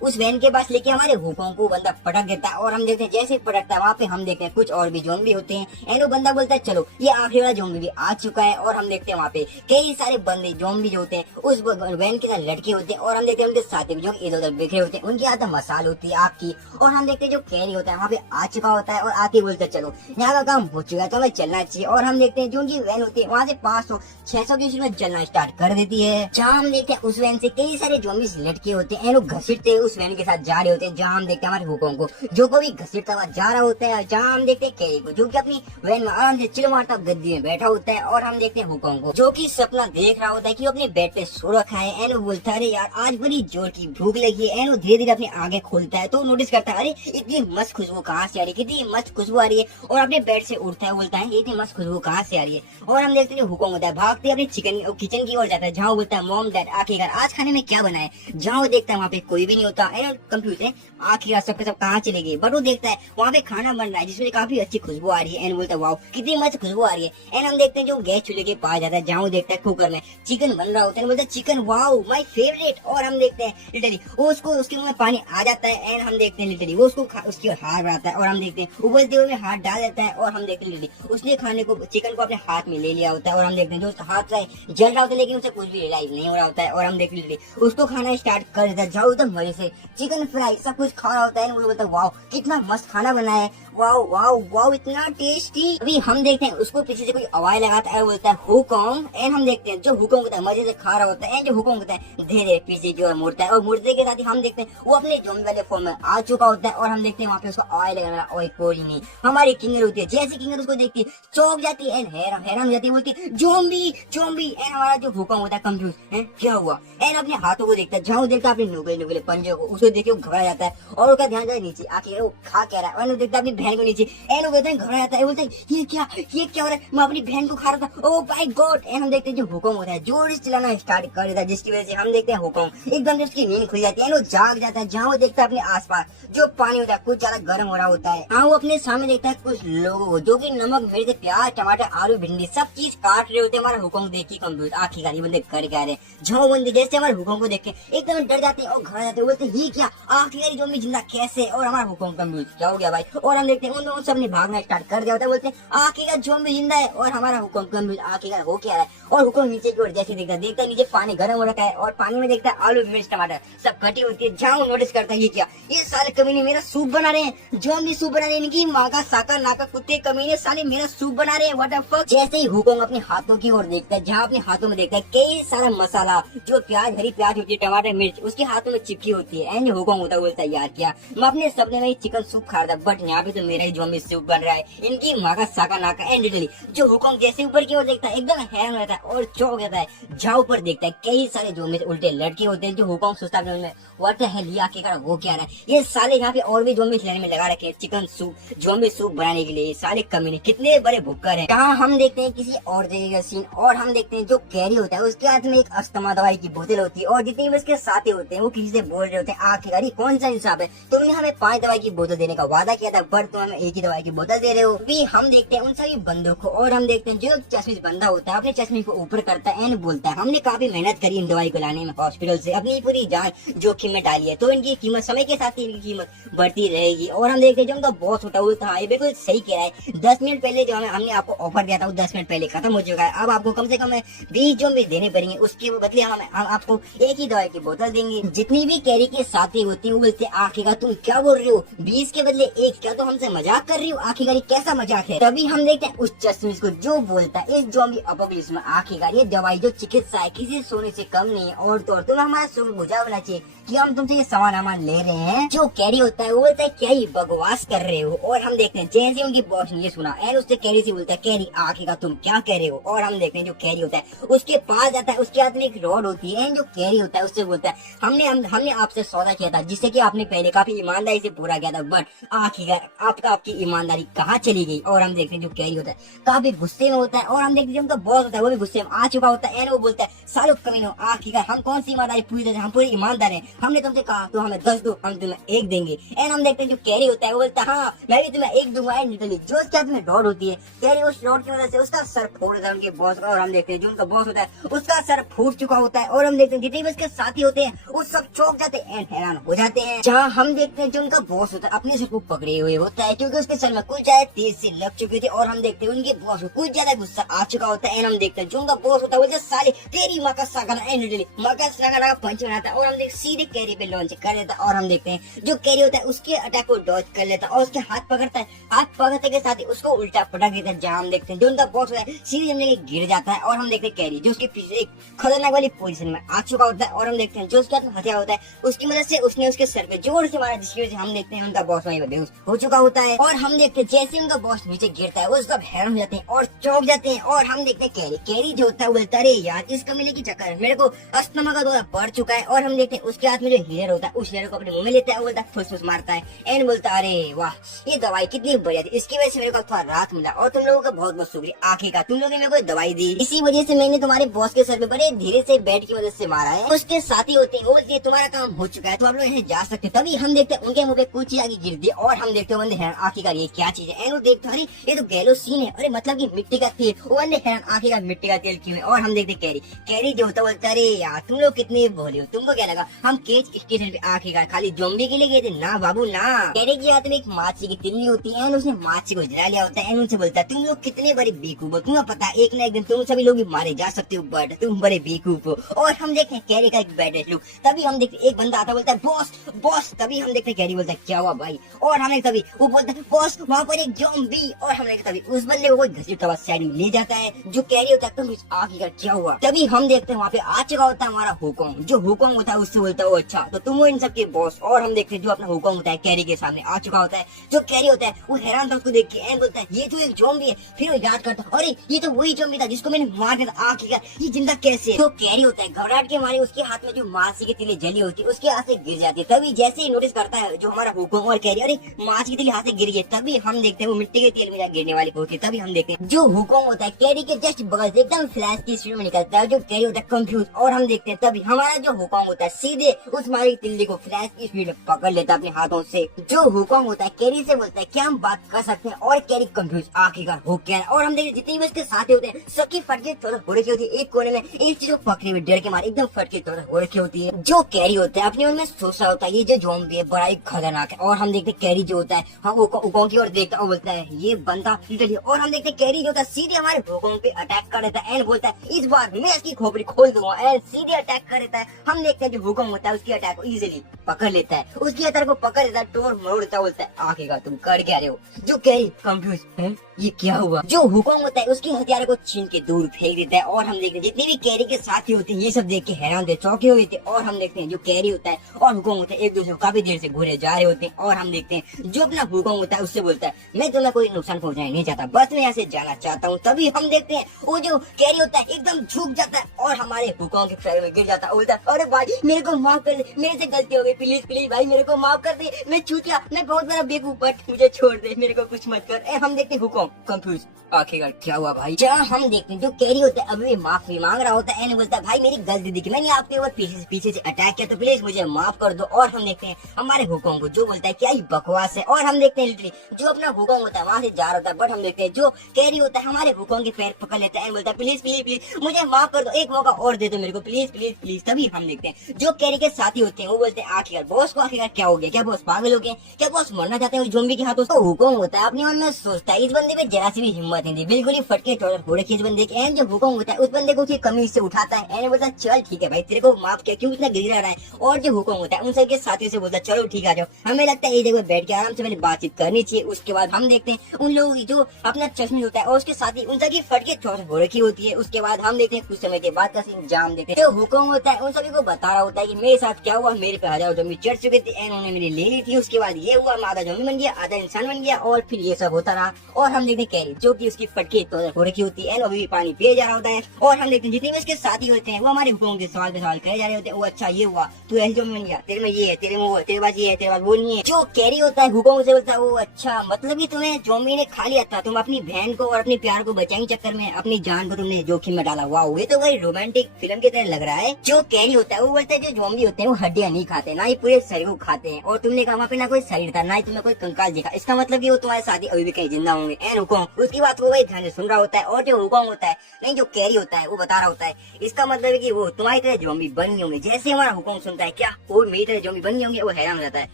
उस वैन के पास लेके हमारे हुकॉन्ग को बंदा पटक देता है और हम देखते हैं जैसे पटकता है वहाँ पे हम देखते हैं कुछ और भी ज़ॉम्बी होते हैं एंड वो बंदा बोलता है चलो ये आखिरी वाला ज़ॉम्बी भी आ चुका है। और हम देखते हैं वहाँ पे कई सारे बंदे ज़ॉम्बी जो होते हैं उस वैन के साथ लड़के होते हैं और हम देखते हैं उनके साथी भी जो इधर उधर बिखरे होते हैं, उनके हाथ में मसाल होती है आग की। और हम देखते हैं जो कैरी होता है वहाँ पे आ चुका होता है और आके बोलता है चलो यहाँ का काम हो चुका है तो हमें चलना चाहिए। और हम देखते हैं जो उनकी वैन होती है वहाँ से 500-600 की स्पीड में चलना स्टार्ट कर देती है। जहाँ हम देखते हैं उस वैन से कई सारे ज़ॉम्बीज़ लटके होते हैं वो घसीटते उस वैन के साथ जा रहे होते हैं। जहाँ हम देखते हैं हमारे हुकॉन्ग को जो को भी घसीटता हुआ जा रहा होता है। जहाँ हम देखते हैं कैरी को जो कि अपनी वैन में आराम से चिल मारता गद्दी में बैठा होता है। और हम देखते हैं हुकॉन्ग को जो कि सपना देख रहा होता है कि वो अपने बेड पे सो रखा है एंड वो बोलता है अरे यार आज बड़ी जोर की भूख लगी है। एंड वो धीरे धीरे अपनी आंखें खोलता है तो नोटिस करता है अरे इतनी मस्त खुशबू कहाँ से आ रही है, कितनी मस्त खुशबू आ रही है। और अपने बेड से उठता है बोलता है इतनी मस्त खुशबू कहाँ से आ रही है। और हम देखते हैं हुकॉन्ग होता है भागते अपने किचन की ओर जाता है जहाँ बोलता है मॉम डैड आखिरकार आज खाने में क्या बना है। जहाँ वो देखता है वहाँ पे कोई भी नहीं होता एंड कंफ्यूज है आखिरकार सब कहाँ चले गए। बट वो देखता है वहाँ पे खाना बन रहा है जिसमें काफी अच्छी खुशबू आ रही है एंड बोलता है वाओ कितनी मस्त खुशबू आ रही है। एंड हम देखते हैं जो गैस चूल्हे के पास जाता है जहाँ वो देखता है कुकर में चिकन बन रहा होता है, बोलता है चिकन वाओ माय फेवरेट। और हम देखते हैं लिटरली वो उसको उसके मुंह में पानी आ जाता है एंड हम देखते हैं लिटरली वो उसको उसकी हाथ बढ़ाता है और हम देखते हैं उबलते हुए हाथ डाल देता है। और हम देखते हैं लिटरली उसने खाने को चिकन को अपने हाथ में ले लिया होता है और हम देखते हैं जो उसका हाथ से जल रहा होता है लेकिन उसे कुछ भी रियलाइज नहीं हो रहा होता है। और हम देखते हैं लिटरली उसको खाना स्टार्ट कर देता है जाओ एकदम मजे से चिकन फ्राई सब कुछ खा रहा होता है। वो बोलता है वाओ कितना मस्त खाना बना है, वाओ वाओ वाओ इतना टेस्टी। अभी हम देखते हैं उसको पीछे से कोई आवाज लगाता है बोलता है हुकॉन्ग। एंड हम देखते हैं जो हुकॉन्ग होता है मजे से खा रहा होता है एंड जो हुकॉन्ग होता है धीरे धीरे पीछे की ओर मुड़ता है और मुड़ने के साथ ही हम देखते हैं वो अपने ज़ॉम्बी वाले फॉर्म में आ चुका होता है। और हम देखते हैं वहाँ पे उसको आवाज लगाना और कोई नहीं। हमारी किंगर होती है जैसे किंगर उसको देखती है चौंक जाती है एंड हैरान हो जाती है, बोलती है ज़ॉम्बी ज़ॉम्बी। एंड हमारा जो हुकॉन्ग होता है कंफ्यूज है क्या हुआ एंड अपने हाथों को देखता है जहाँ देखता है अपने नुकीले नुकीले पंजे को, उसको देख के घबरा जाता है और उसका ध्यान जाता है नीचे आखिर वो खा क्या रहा है। और देखता है अपनी बहन को नीचे एंड वो कहता है घबरा जाता है, बोलता है ये क्या हो रहा है, मैं अपनी बहन को खा रहा था ओ माय गॉड। एंड हम देखते हैं जो हुकॉन्ग होता है जोर से चिल्लाना स्टार्ट कर देता है जिसकी वजह से हम देखते हैं हुकॉन्ग एकदम से उसकी नींद खुल जाती है। वो जाग जाता है जहाँ वो देखता है अपने आसपास जो पानी होता है कुछ ज्यादा गर्म हो रहा होता है। हाँ वो अपने सामने देखता है कुछ लोग जो कि नमक मिर्च प्याज टमाटर आलू भिंडी सब चीज काट रहे होते हैं। हमारा हुकॉन्ग देख के कंफ्यूज आखिरकार ये बंदे कर क्या रहे। जो बंदे जैसे हमारे हुकॉन्ग को देख के एकदम डर जाते हैं और घबरा जाते हैं, बोलते हैं ये क्या आखिरकार ज़ॉम्बी जिंदा कैसे। और हमारा हुकॉन्ग कंफ्यूज क्या हो गया भाई। और हम देखते हैं उन दोनों सबने भागना स्टार्ट कर दिया होता है, बोलते हैं आखिरकार ज़ॉम्बी जिंदा है। और हमारा हुकॉन्ग कंफ्यूज आखिरकार हो क्या रहा है। और हुकॉन्ग नीचे की ओर जैसे देखता है नीचे पानी गर्म हो रखा है और पानी में देखता है आलू मिर्च टमाटर सब कटी होती है। जहाँ नोटिस करता है ये क्या ये सारे कमीने मेरा सूप बना रहे हैं, ज़ॉम्बी सूप बना रहे हैं, इनकी माँ का साका नाका कुत्ते कमीने साले मेरा सूप बना रहे हैं व्हाट द फक। जैसे ही हुकॉन्ग अपने हाथों की ओर देखता है जहाँ अपने हाथों में देखता है कई सारा मसाला जो प्याज हरी प्याज होती है टमाटर मिर्च उसके हाथों में चिपकी होती है। एंड हुकॉन्ग होता है बोलता है यार क्या मैं अपने सपने में चिकन सूप खा रहा था बट यहाँ पे तो मेरा ही ज़ॉम्बी सूप बन रहा है, इनकी माँ का साका नाका। एंड जो हुकॉन्ग जैसे ऊपर की ओर देखता है एकदम हैरान रहता है और चौंक जाता है जहाँ ऊपर देखता है कई सारे सारे जो में उल्टे लड़के होते हैं, जो हुकोंग सोचता है उनमें व्हाट द हेल, ये आखिरकार वो क्या रहा है। ये साले यहाँ पे और भी ज़ॉम्बी खिलाने में लगा रखे हैं, चिकन सूप, ज़ॉम्बी सूप बनाने के लिए। ये साले कमीने कितने बड़े भुक्कर हैं। यहाँ हम देखते हैं किसी और जगह का सीन, और हम देखते हैं जो कैरी होता है उसके हाथ में एक अस्थमा दवाई की बोतल होती है, और जितने भी उसके साथी होते हैं वो किसी से बोल रहे होते हैं आखिरकार ये कौन सा इंसाफ है, तुमने हमें 5 दवाई की बोतल देने का वादा किया था पर तुम हमें एक ही दवाई की बोतल दे रहे हो। भी हम देखते हैं उन सभी बंदों को, और हम देखते हैं जो चश्मिश बंदा होता है अपने चश्मे को ऊपर करता है एंड बोलता है हमने काफी मेहनत करी इन दवाई को लाने में, हॉस्पिटल से अपनी पूरी जान जोखिम में डाली है, तो इनकी कीमत समय के साथ इनकी कीमत बढ़ती रहेगी। और हम देखते हैं जो उनका बॉस होता है था, ये बिल्कुल सही कह रहा है। 10 मिनट पहले जो हमने आपको ऑफर दिया था वो 10 मिनट पहले खत्म हो चुका है, अब आपको कम से कम 20 ज़ॉम्बी देने पड़ेंगे, उसके बदले हम आपको एक ही दवाई की बोतल देंगे। जितनी भी कैरी के साथी होती है वो बोलते आखिरकार तुम क्या बोल रहे हो, 20 के बदले 1, क्या तो हमसे मजाक कर रही हो, आखिरकार ये कैसा मजाक है। तभी हम देखते हैं उस चश्मिश को जो बोलता है इस ज़ॉम्बी अपोकलिप्स में आखिरकार ये दवाई जो चिकित्सा है किसी सोने से कम नहीं है, और तो तुम्हें हमारा सुख बुझा होना चाहिए कि हम तुमसे ये सामान ले रहे हैं। जो कैरी होता है वो बोलता है क्या ही बकवास कर रहे हो, और हम देखते हैं जैसे उनकी बॉस ने ये सुना एंड उससे कैरी से बोलता है कैरी आखिरकार तुम क्या कह रहे हो, और हम देखते हैं जो कैरी होता है उसके पास जाता है, उसके हाथ में एक रॉड होती है एंड जो कैरी होता है उससे बोलता है हमने आपसे सौदा किया था जिससे कि आपने पहले काफी ईमानदारी से पूरा किया था, बट आखिरकार आपकी ईमानदारी कहाँ चली गई। और हम देखते हैं जो कैरी होता है काफी गुस्से में होता है, और हम देखते हैं उनका बॉस होता है वो भी गुस्से में आ चुका होता है एंड वो बोलता है सालों कमीनों आखिरकार हम कौन सी ईमानदारी पूरी तरह हम पूरी ईमानदार हैं, हमने तुमसे कहा तो हमें 10 दो, हम तुम्हें 1 देंगे। एंड हम देखते हैं जो कैरी होता है वो बोलता है हाँ मैं भी तुम्हें 1 दूंगा। एंड लिटरली जो उसके हाथ में रॉड होती है कैरी उस रॉड की वजह से उसका सर फोड़ देता है उनके बॉस का, और हम देखते हैं जो उनका बॉस होता है उसका सर फूट चुका होता है, और हम देखते हैं जितने भी उसके साथी होते हैं वो सब चौंक जाते हैं एंड हैरान हो जाते हैं। जहाँ हम देखते हैं जो उनका बॉस होता है अपने सर को पकड़े हुए होता है क्योंकि उसके सर में कुछ ज्यादा तेज से लग चुके थे, और हम देखते हैं उनके बॉस को कुछ ज्यादा गुस्सा आ चुका होता है। एंड हम देखते हैं जो उनका बॉस होता है वो साले तेरी माँ का सागना एंड लिटरली माँ का सागना पंच बनाता है, और हम देखते सीधे कैरी पे लॉन्च कर देता है, और हम देखते हैं जो कैरी होता है उसके अटैक को डॉज कर लेता है और उसके हाथ पकड़ता है, हाथ पकड़ने के साथ ही उसको उल्टा पटक देता है। जहाँ हम देखते हैं जो उनका बॉस होता है सीधे जमीन के गिर जाता है, और हम देखते हैं कैरी जो उसके पीछे एक खतरनाक वाली पोजीशन में आ चुका होता है, और हम देखते हैं जो उसके हाथ में हथियार होता है उसकी मदद से उसने उसके सर पे जोर से मारा, जिसकी वजह से हम देखते हैं उनका बॉस वहीं बेहोश हो चुका होता है। और हम देखते हैं जैसे उनका बॉस नीचे गिरता है वो सब हैरान हो जाते हैं और चौंक जाते हैं, और हम देखते हैं कैरी जो होता है बोलता है अरे यार इस कमीने की चक्कर मेरे को अस्थमा का दौरा पड़ चुका है। और हम देखते हैं उसके हाथ में जो हीलर होता है उस हीलर को अपने मुंह में लेता है, बोलता है फुस मारता है एंड बोलता है अरे वाह ये दवाई कितनी बढ़िया थी, इसकी वजह से मेरे को थोड़ा राहत मिला, और तुम लोगों का बहुत बहुत शुक्रिया, आखिरकार तुम लोगों ने मेरे को दवाई दी, इसी वजह से मैंने तुम्हारे बॉस के सर पे बड़े धीरे से बैट की मदद से मारा है। उसके साथी होते हैं वो बोलते हैं तुम्हारा काम हो चुका है तो आप लोग यहाँ जा सकते। तभी हम देखते हैं उनके मुंह पे कुछ आगे गिर दी, और हम देखते हैं बंदे हैरान आखिरकार ये क्या चीज है, एंड वो देखते अरे ये तो गैलो सीन है, अरे मतलब की मिट्टी का तेल, वो बंदे हैरान आखिरकार मिट्टी का तेल क्यों है। और हम देखते कैरी जो होता है बोलता है अरे यार तुम लोग कितने भोले हो, तुमको क्या लगा हम केज स्टेशन पे आखिरकार खाली ज़ॉम्बी के लिए गए थे, ना बाबू ना। कैरी के हाथ में एक माछी की तिल्ली होती है, उसने माछी को जला लिया होता है, उनसे बोलता है तुम लोग कितने बड़े बेवकूफ हो, तुम्हें पता है एक ना एक दिन तुम सभी लोग भी मारे जा सकते हो, बट तुम बड़े बेवकूफ हो। और हम देखते हैं कैरी का एक बैड लुक, तभी हम देखते एक बंदा आता बोलता है बॉस बॉस, तभी हम देखते कैरी बोलता है क्या हुआ भाई, और हमें तभी वो बोलता है बॉस वहाँ पर एक ज़ॉम्बी, और हम देखते तभी उस बंदे को कोई घसीटता हुआ साइड में ले जाता है, जो कैरी होता है तुम आखिरकार क्या हुआ। तभी हम देखते हैं वहाँ पे आ चुका होता है हमारा हुकुम, जो हुकुम होता है उससे बोलता है अच्छा तो तुम हो इन सब के बॉस। और हम देखते हैं जो अपना हुकुम होता है कैरी के सामने आ चुका होता है, जो कैरी होता है वो हैरान था उसको देख के एंड बोलता है ये तो एक ज़ॉम्बी है, फिर वो याद करता है अरे ये तो वही ज़ॉम्बी था जिसको मैंने मार दिया था, आखिरकार ये जिंदा कैसे। तो कैरी होता है घबराहट के मारे उसके हाथ में जो माछी की तिली जली होती है उसके हाथ से गिर जाती है, तभी जैसे ही नोटिस करता है जो हमारा हुकुम और कैरी अरे माछी की तिली हाथ से गिर गई, तभी हम देखते हैं वो मिट्टी के तेल में गिरने वाली होती है। तभी हम देखते हैं जो हुकुम होता है कैरी के जस्ट बगल से एकदम फ्लैश की स्पीड में निकलता है, जो कैरी होता है कंफ्यूज, और हम देखते हैं तभी हमारा जो हुकुम होता है सीधे उस मारी तिल्ली को फ्लैश की स्पीड में पकड़ लेता है अपने हाथों से। जो हुकुम होता है कैरी से बोलता है क्या हम बात कर सकते हैं, और कैरी कंफ्यूज आखिरकार हो क्या है। और हम देखते जितने भी उसके साथी होते हैं सबकी फटके थोड़ा हो रखी होती है, एक कोने में एक चीज को पकड़े हुए डर के मारे एकदम फटके थोड़ा हो रखी होती है। जो कैरी होता है अपने मन में सोच रहा होता है ये जो ज़ॉम्बी है बड़ा ही खतरनाक है, और हम देखते कैरी जो होता है हम हुकुम की ओर देखता है बोलता है ये बंदा लिटरली, और हम देखते कैरी जो होता है सीधे हमारे हुकुम पे अटैक कर देता है एंड बोलता है इस बार मैं इसकी खोपड़ी खोल दूंगा, एंड सीधे अटैक कर देता है। हम देखते हैं जो हुकुम होता है उसकी अटैक को इजीली पकड़ लेता है, उसकी अटैक को पकड़ लेता है, तोड़ मोड़ देता है, बोलता है आखिरकार तुम कर क्या रहे हो। जो कैरी कंफ्यूज है ये क्या हुआ, जो हुकुम होता है उसके हथियार को छीन के दूर फेंक देता है। और हम देखते हैं जितने भी कैरी के साथी होते हैं ये सब देख के हैरान थे, चौंके हुए थे। और हम देखते हैं जो कैरी होता है और हुकुम होता है एक दूसरे को काफी देर से घूरे जा रहे होते हैं, और हम देखते हैं जो अपना हुकुम होता है उससे बोलता है मैं तुम्हें कोई नुकसान पहुंचाना नहीं चाहता, बस मैं यहाँ से जाना चाहता हूँ। तभी हम देखते हैं वो जो कैरी होता है एकदम झुक जाता है और हमारे हुकोंग के पैर में गिर जाता है, बोलता अरे भाई मेरे को माफ कर दे, मेरे से गलती हो गई, प्लीज प्लीज भाई मेरे को माफ कर दे, मैं चूतिया, मैं बहुत बड़ा बेवकूफ, बट मुझे छोड़ दे, मेरे को कुछ मत कर। हम देखते हैं हुकोंग कंफ्यूज, आखिरकार क्या हुआ भाई। जहाँ हम देखते हैं जो कैरी होता है अभी भी माफी मांग रहा होता है, एंड बोलता है भाई मेरी गलती थी, मैंने आपके ऊपर पीछे से अटैक किया, तो प्लीज मुझे माफ कर दो। और हम देखते हैं हमारे हुकोंग को जो बोलता है क्या ही बकवास है। और हम देखते हैं लिटरली जो अपना हुकोंग होता है वहाँ से जा रहा होता है, बट हम देखते हैं जो कैरी होता है हमारे हुकोंग के पैर पकड़ लेता है एंड बोलता है प्लीज प्लीज प्लीज मुझे माफ कर दो, एक मौका और दे दो मेरे को, प्लीज प्लीज प्लीज। तभी हम देखते हैं जो कैरी के साथी होते हैं वो बोलते हैं आखिरकार बॉस को आखिरकार क्या हो गया, क्या बॉस पागल हो गए, क्या बॉस मरना चाहते हैं ज़ॉम्बी के हाथों। तो हुकोंग होता है अपने मन में सोचता है इस बंदे में जरा सी भी हिम्मत नहीं थी, बिल्कुल ही फटके टोलर हो रखी इस बंदे की। एंड जो हुकोंग होता है उस बंदे को उसकी कमीज से उठाता है एंड बोलता है चल ठीक है भाई तेरे को माफ किया, क्यों इतना गिर रहा है। और जो हुकोंग होता है उन सबके साथियों से बोलता है चलो ठीक आ जाओ, हमें लगता है ये जगह बैठ के आराम से पहले बातचीत करनी चाहिए। उसके बाद हम देखते हैं उन लोगों की जो अपना चश्मे होता है और उसके साथी उन सबकी फटके टोलर हो रखी होती है। उसके बाद हम देखते हैं कुछ समय के बाद का सीन जाम देखते हैं, जो हुकोंग होता है उन सभी को बता रहा होता है कि मेरे साथ क्या हुआ, मेरे पे हजारों ज़ॉम्बी चढ़ चुके थे एंड उन्होंने मेरी ले ली थी, उसके बाद ये हुआ, मैं आधा ज़ॉम्बी बन गया आधा इंसान बन गया, और फिर ये सब होता रहा। और हम देखते हैं कैरी जो कि उसकी फटके टोलर हो रखी होती है एंड अभी भी पानी पिए जा रहा होता है। और हम देखते हैं जितने भी उसके साथी होते हैं वो हमारे हुकोंग के सवाल पे सवाल करे जा रहे होते हैं, वो अच्छा ये हुआ, तू ऐसे ज़ॉम्बी बन गया, तेरे में ये है, तेरे में वो है, तेरे पास ये है, तेरे पास वो नहीं है। जो कैरी होता है हुकोंग से बोलता है वो अच्छा मतलब कि तुम्हें ज़ॉम्बी ने खा लिया था, तुम अपनी बहन को और अपने प्यार को बचाने के चक्कर में अपनी जान को तुमने जोखिम में डाला। वाह ये तो भाई रोमांटिक फिल्म की तरह लग रहा है। जो कैरी होता है वो बोलता है जो ज़ॉम्बी होते हैं वो हड्डियां नहीं खाते, ना ही पूरे शरीर को खाते हैं, और तुमने कहा वहाँ पे ना कोई शरीर था ना ही तुम्हें कोई कंकाल दिखा, इसका मतलब कि वो तुम्हारे साथी अभी भी कहीं जिंदा होंगे। एंड हुकोंग उसकी बात वो भाई ध्यान से सुन रहा होता है, और जो हुकोंग होता है नहीं जो कैरी होता है वो बता रहा होता है इसका मतलब है कि वो तुम्हारी तरह ज़ॉम्बी बन नहीं होंगे। जैसे हमारा हुकोंग सुनता है क्या वो मेरी तरह ज़ॉम्बी बन नहीं होंगे, वो हैरान हो जाता है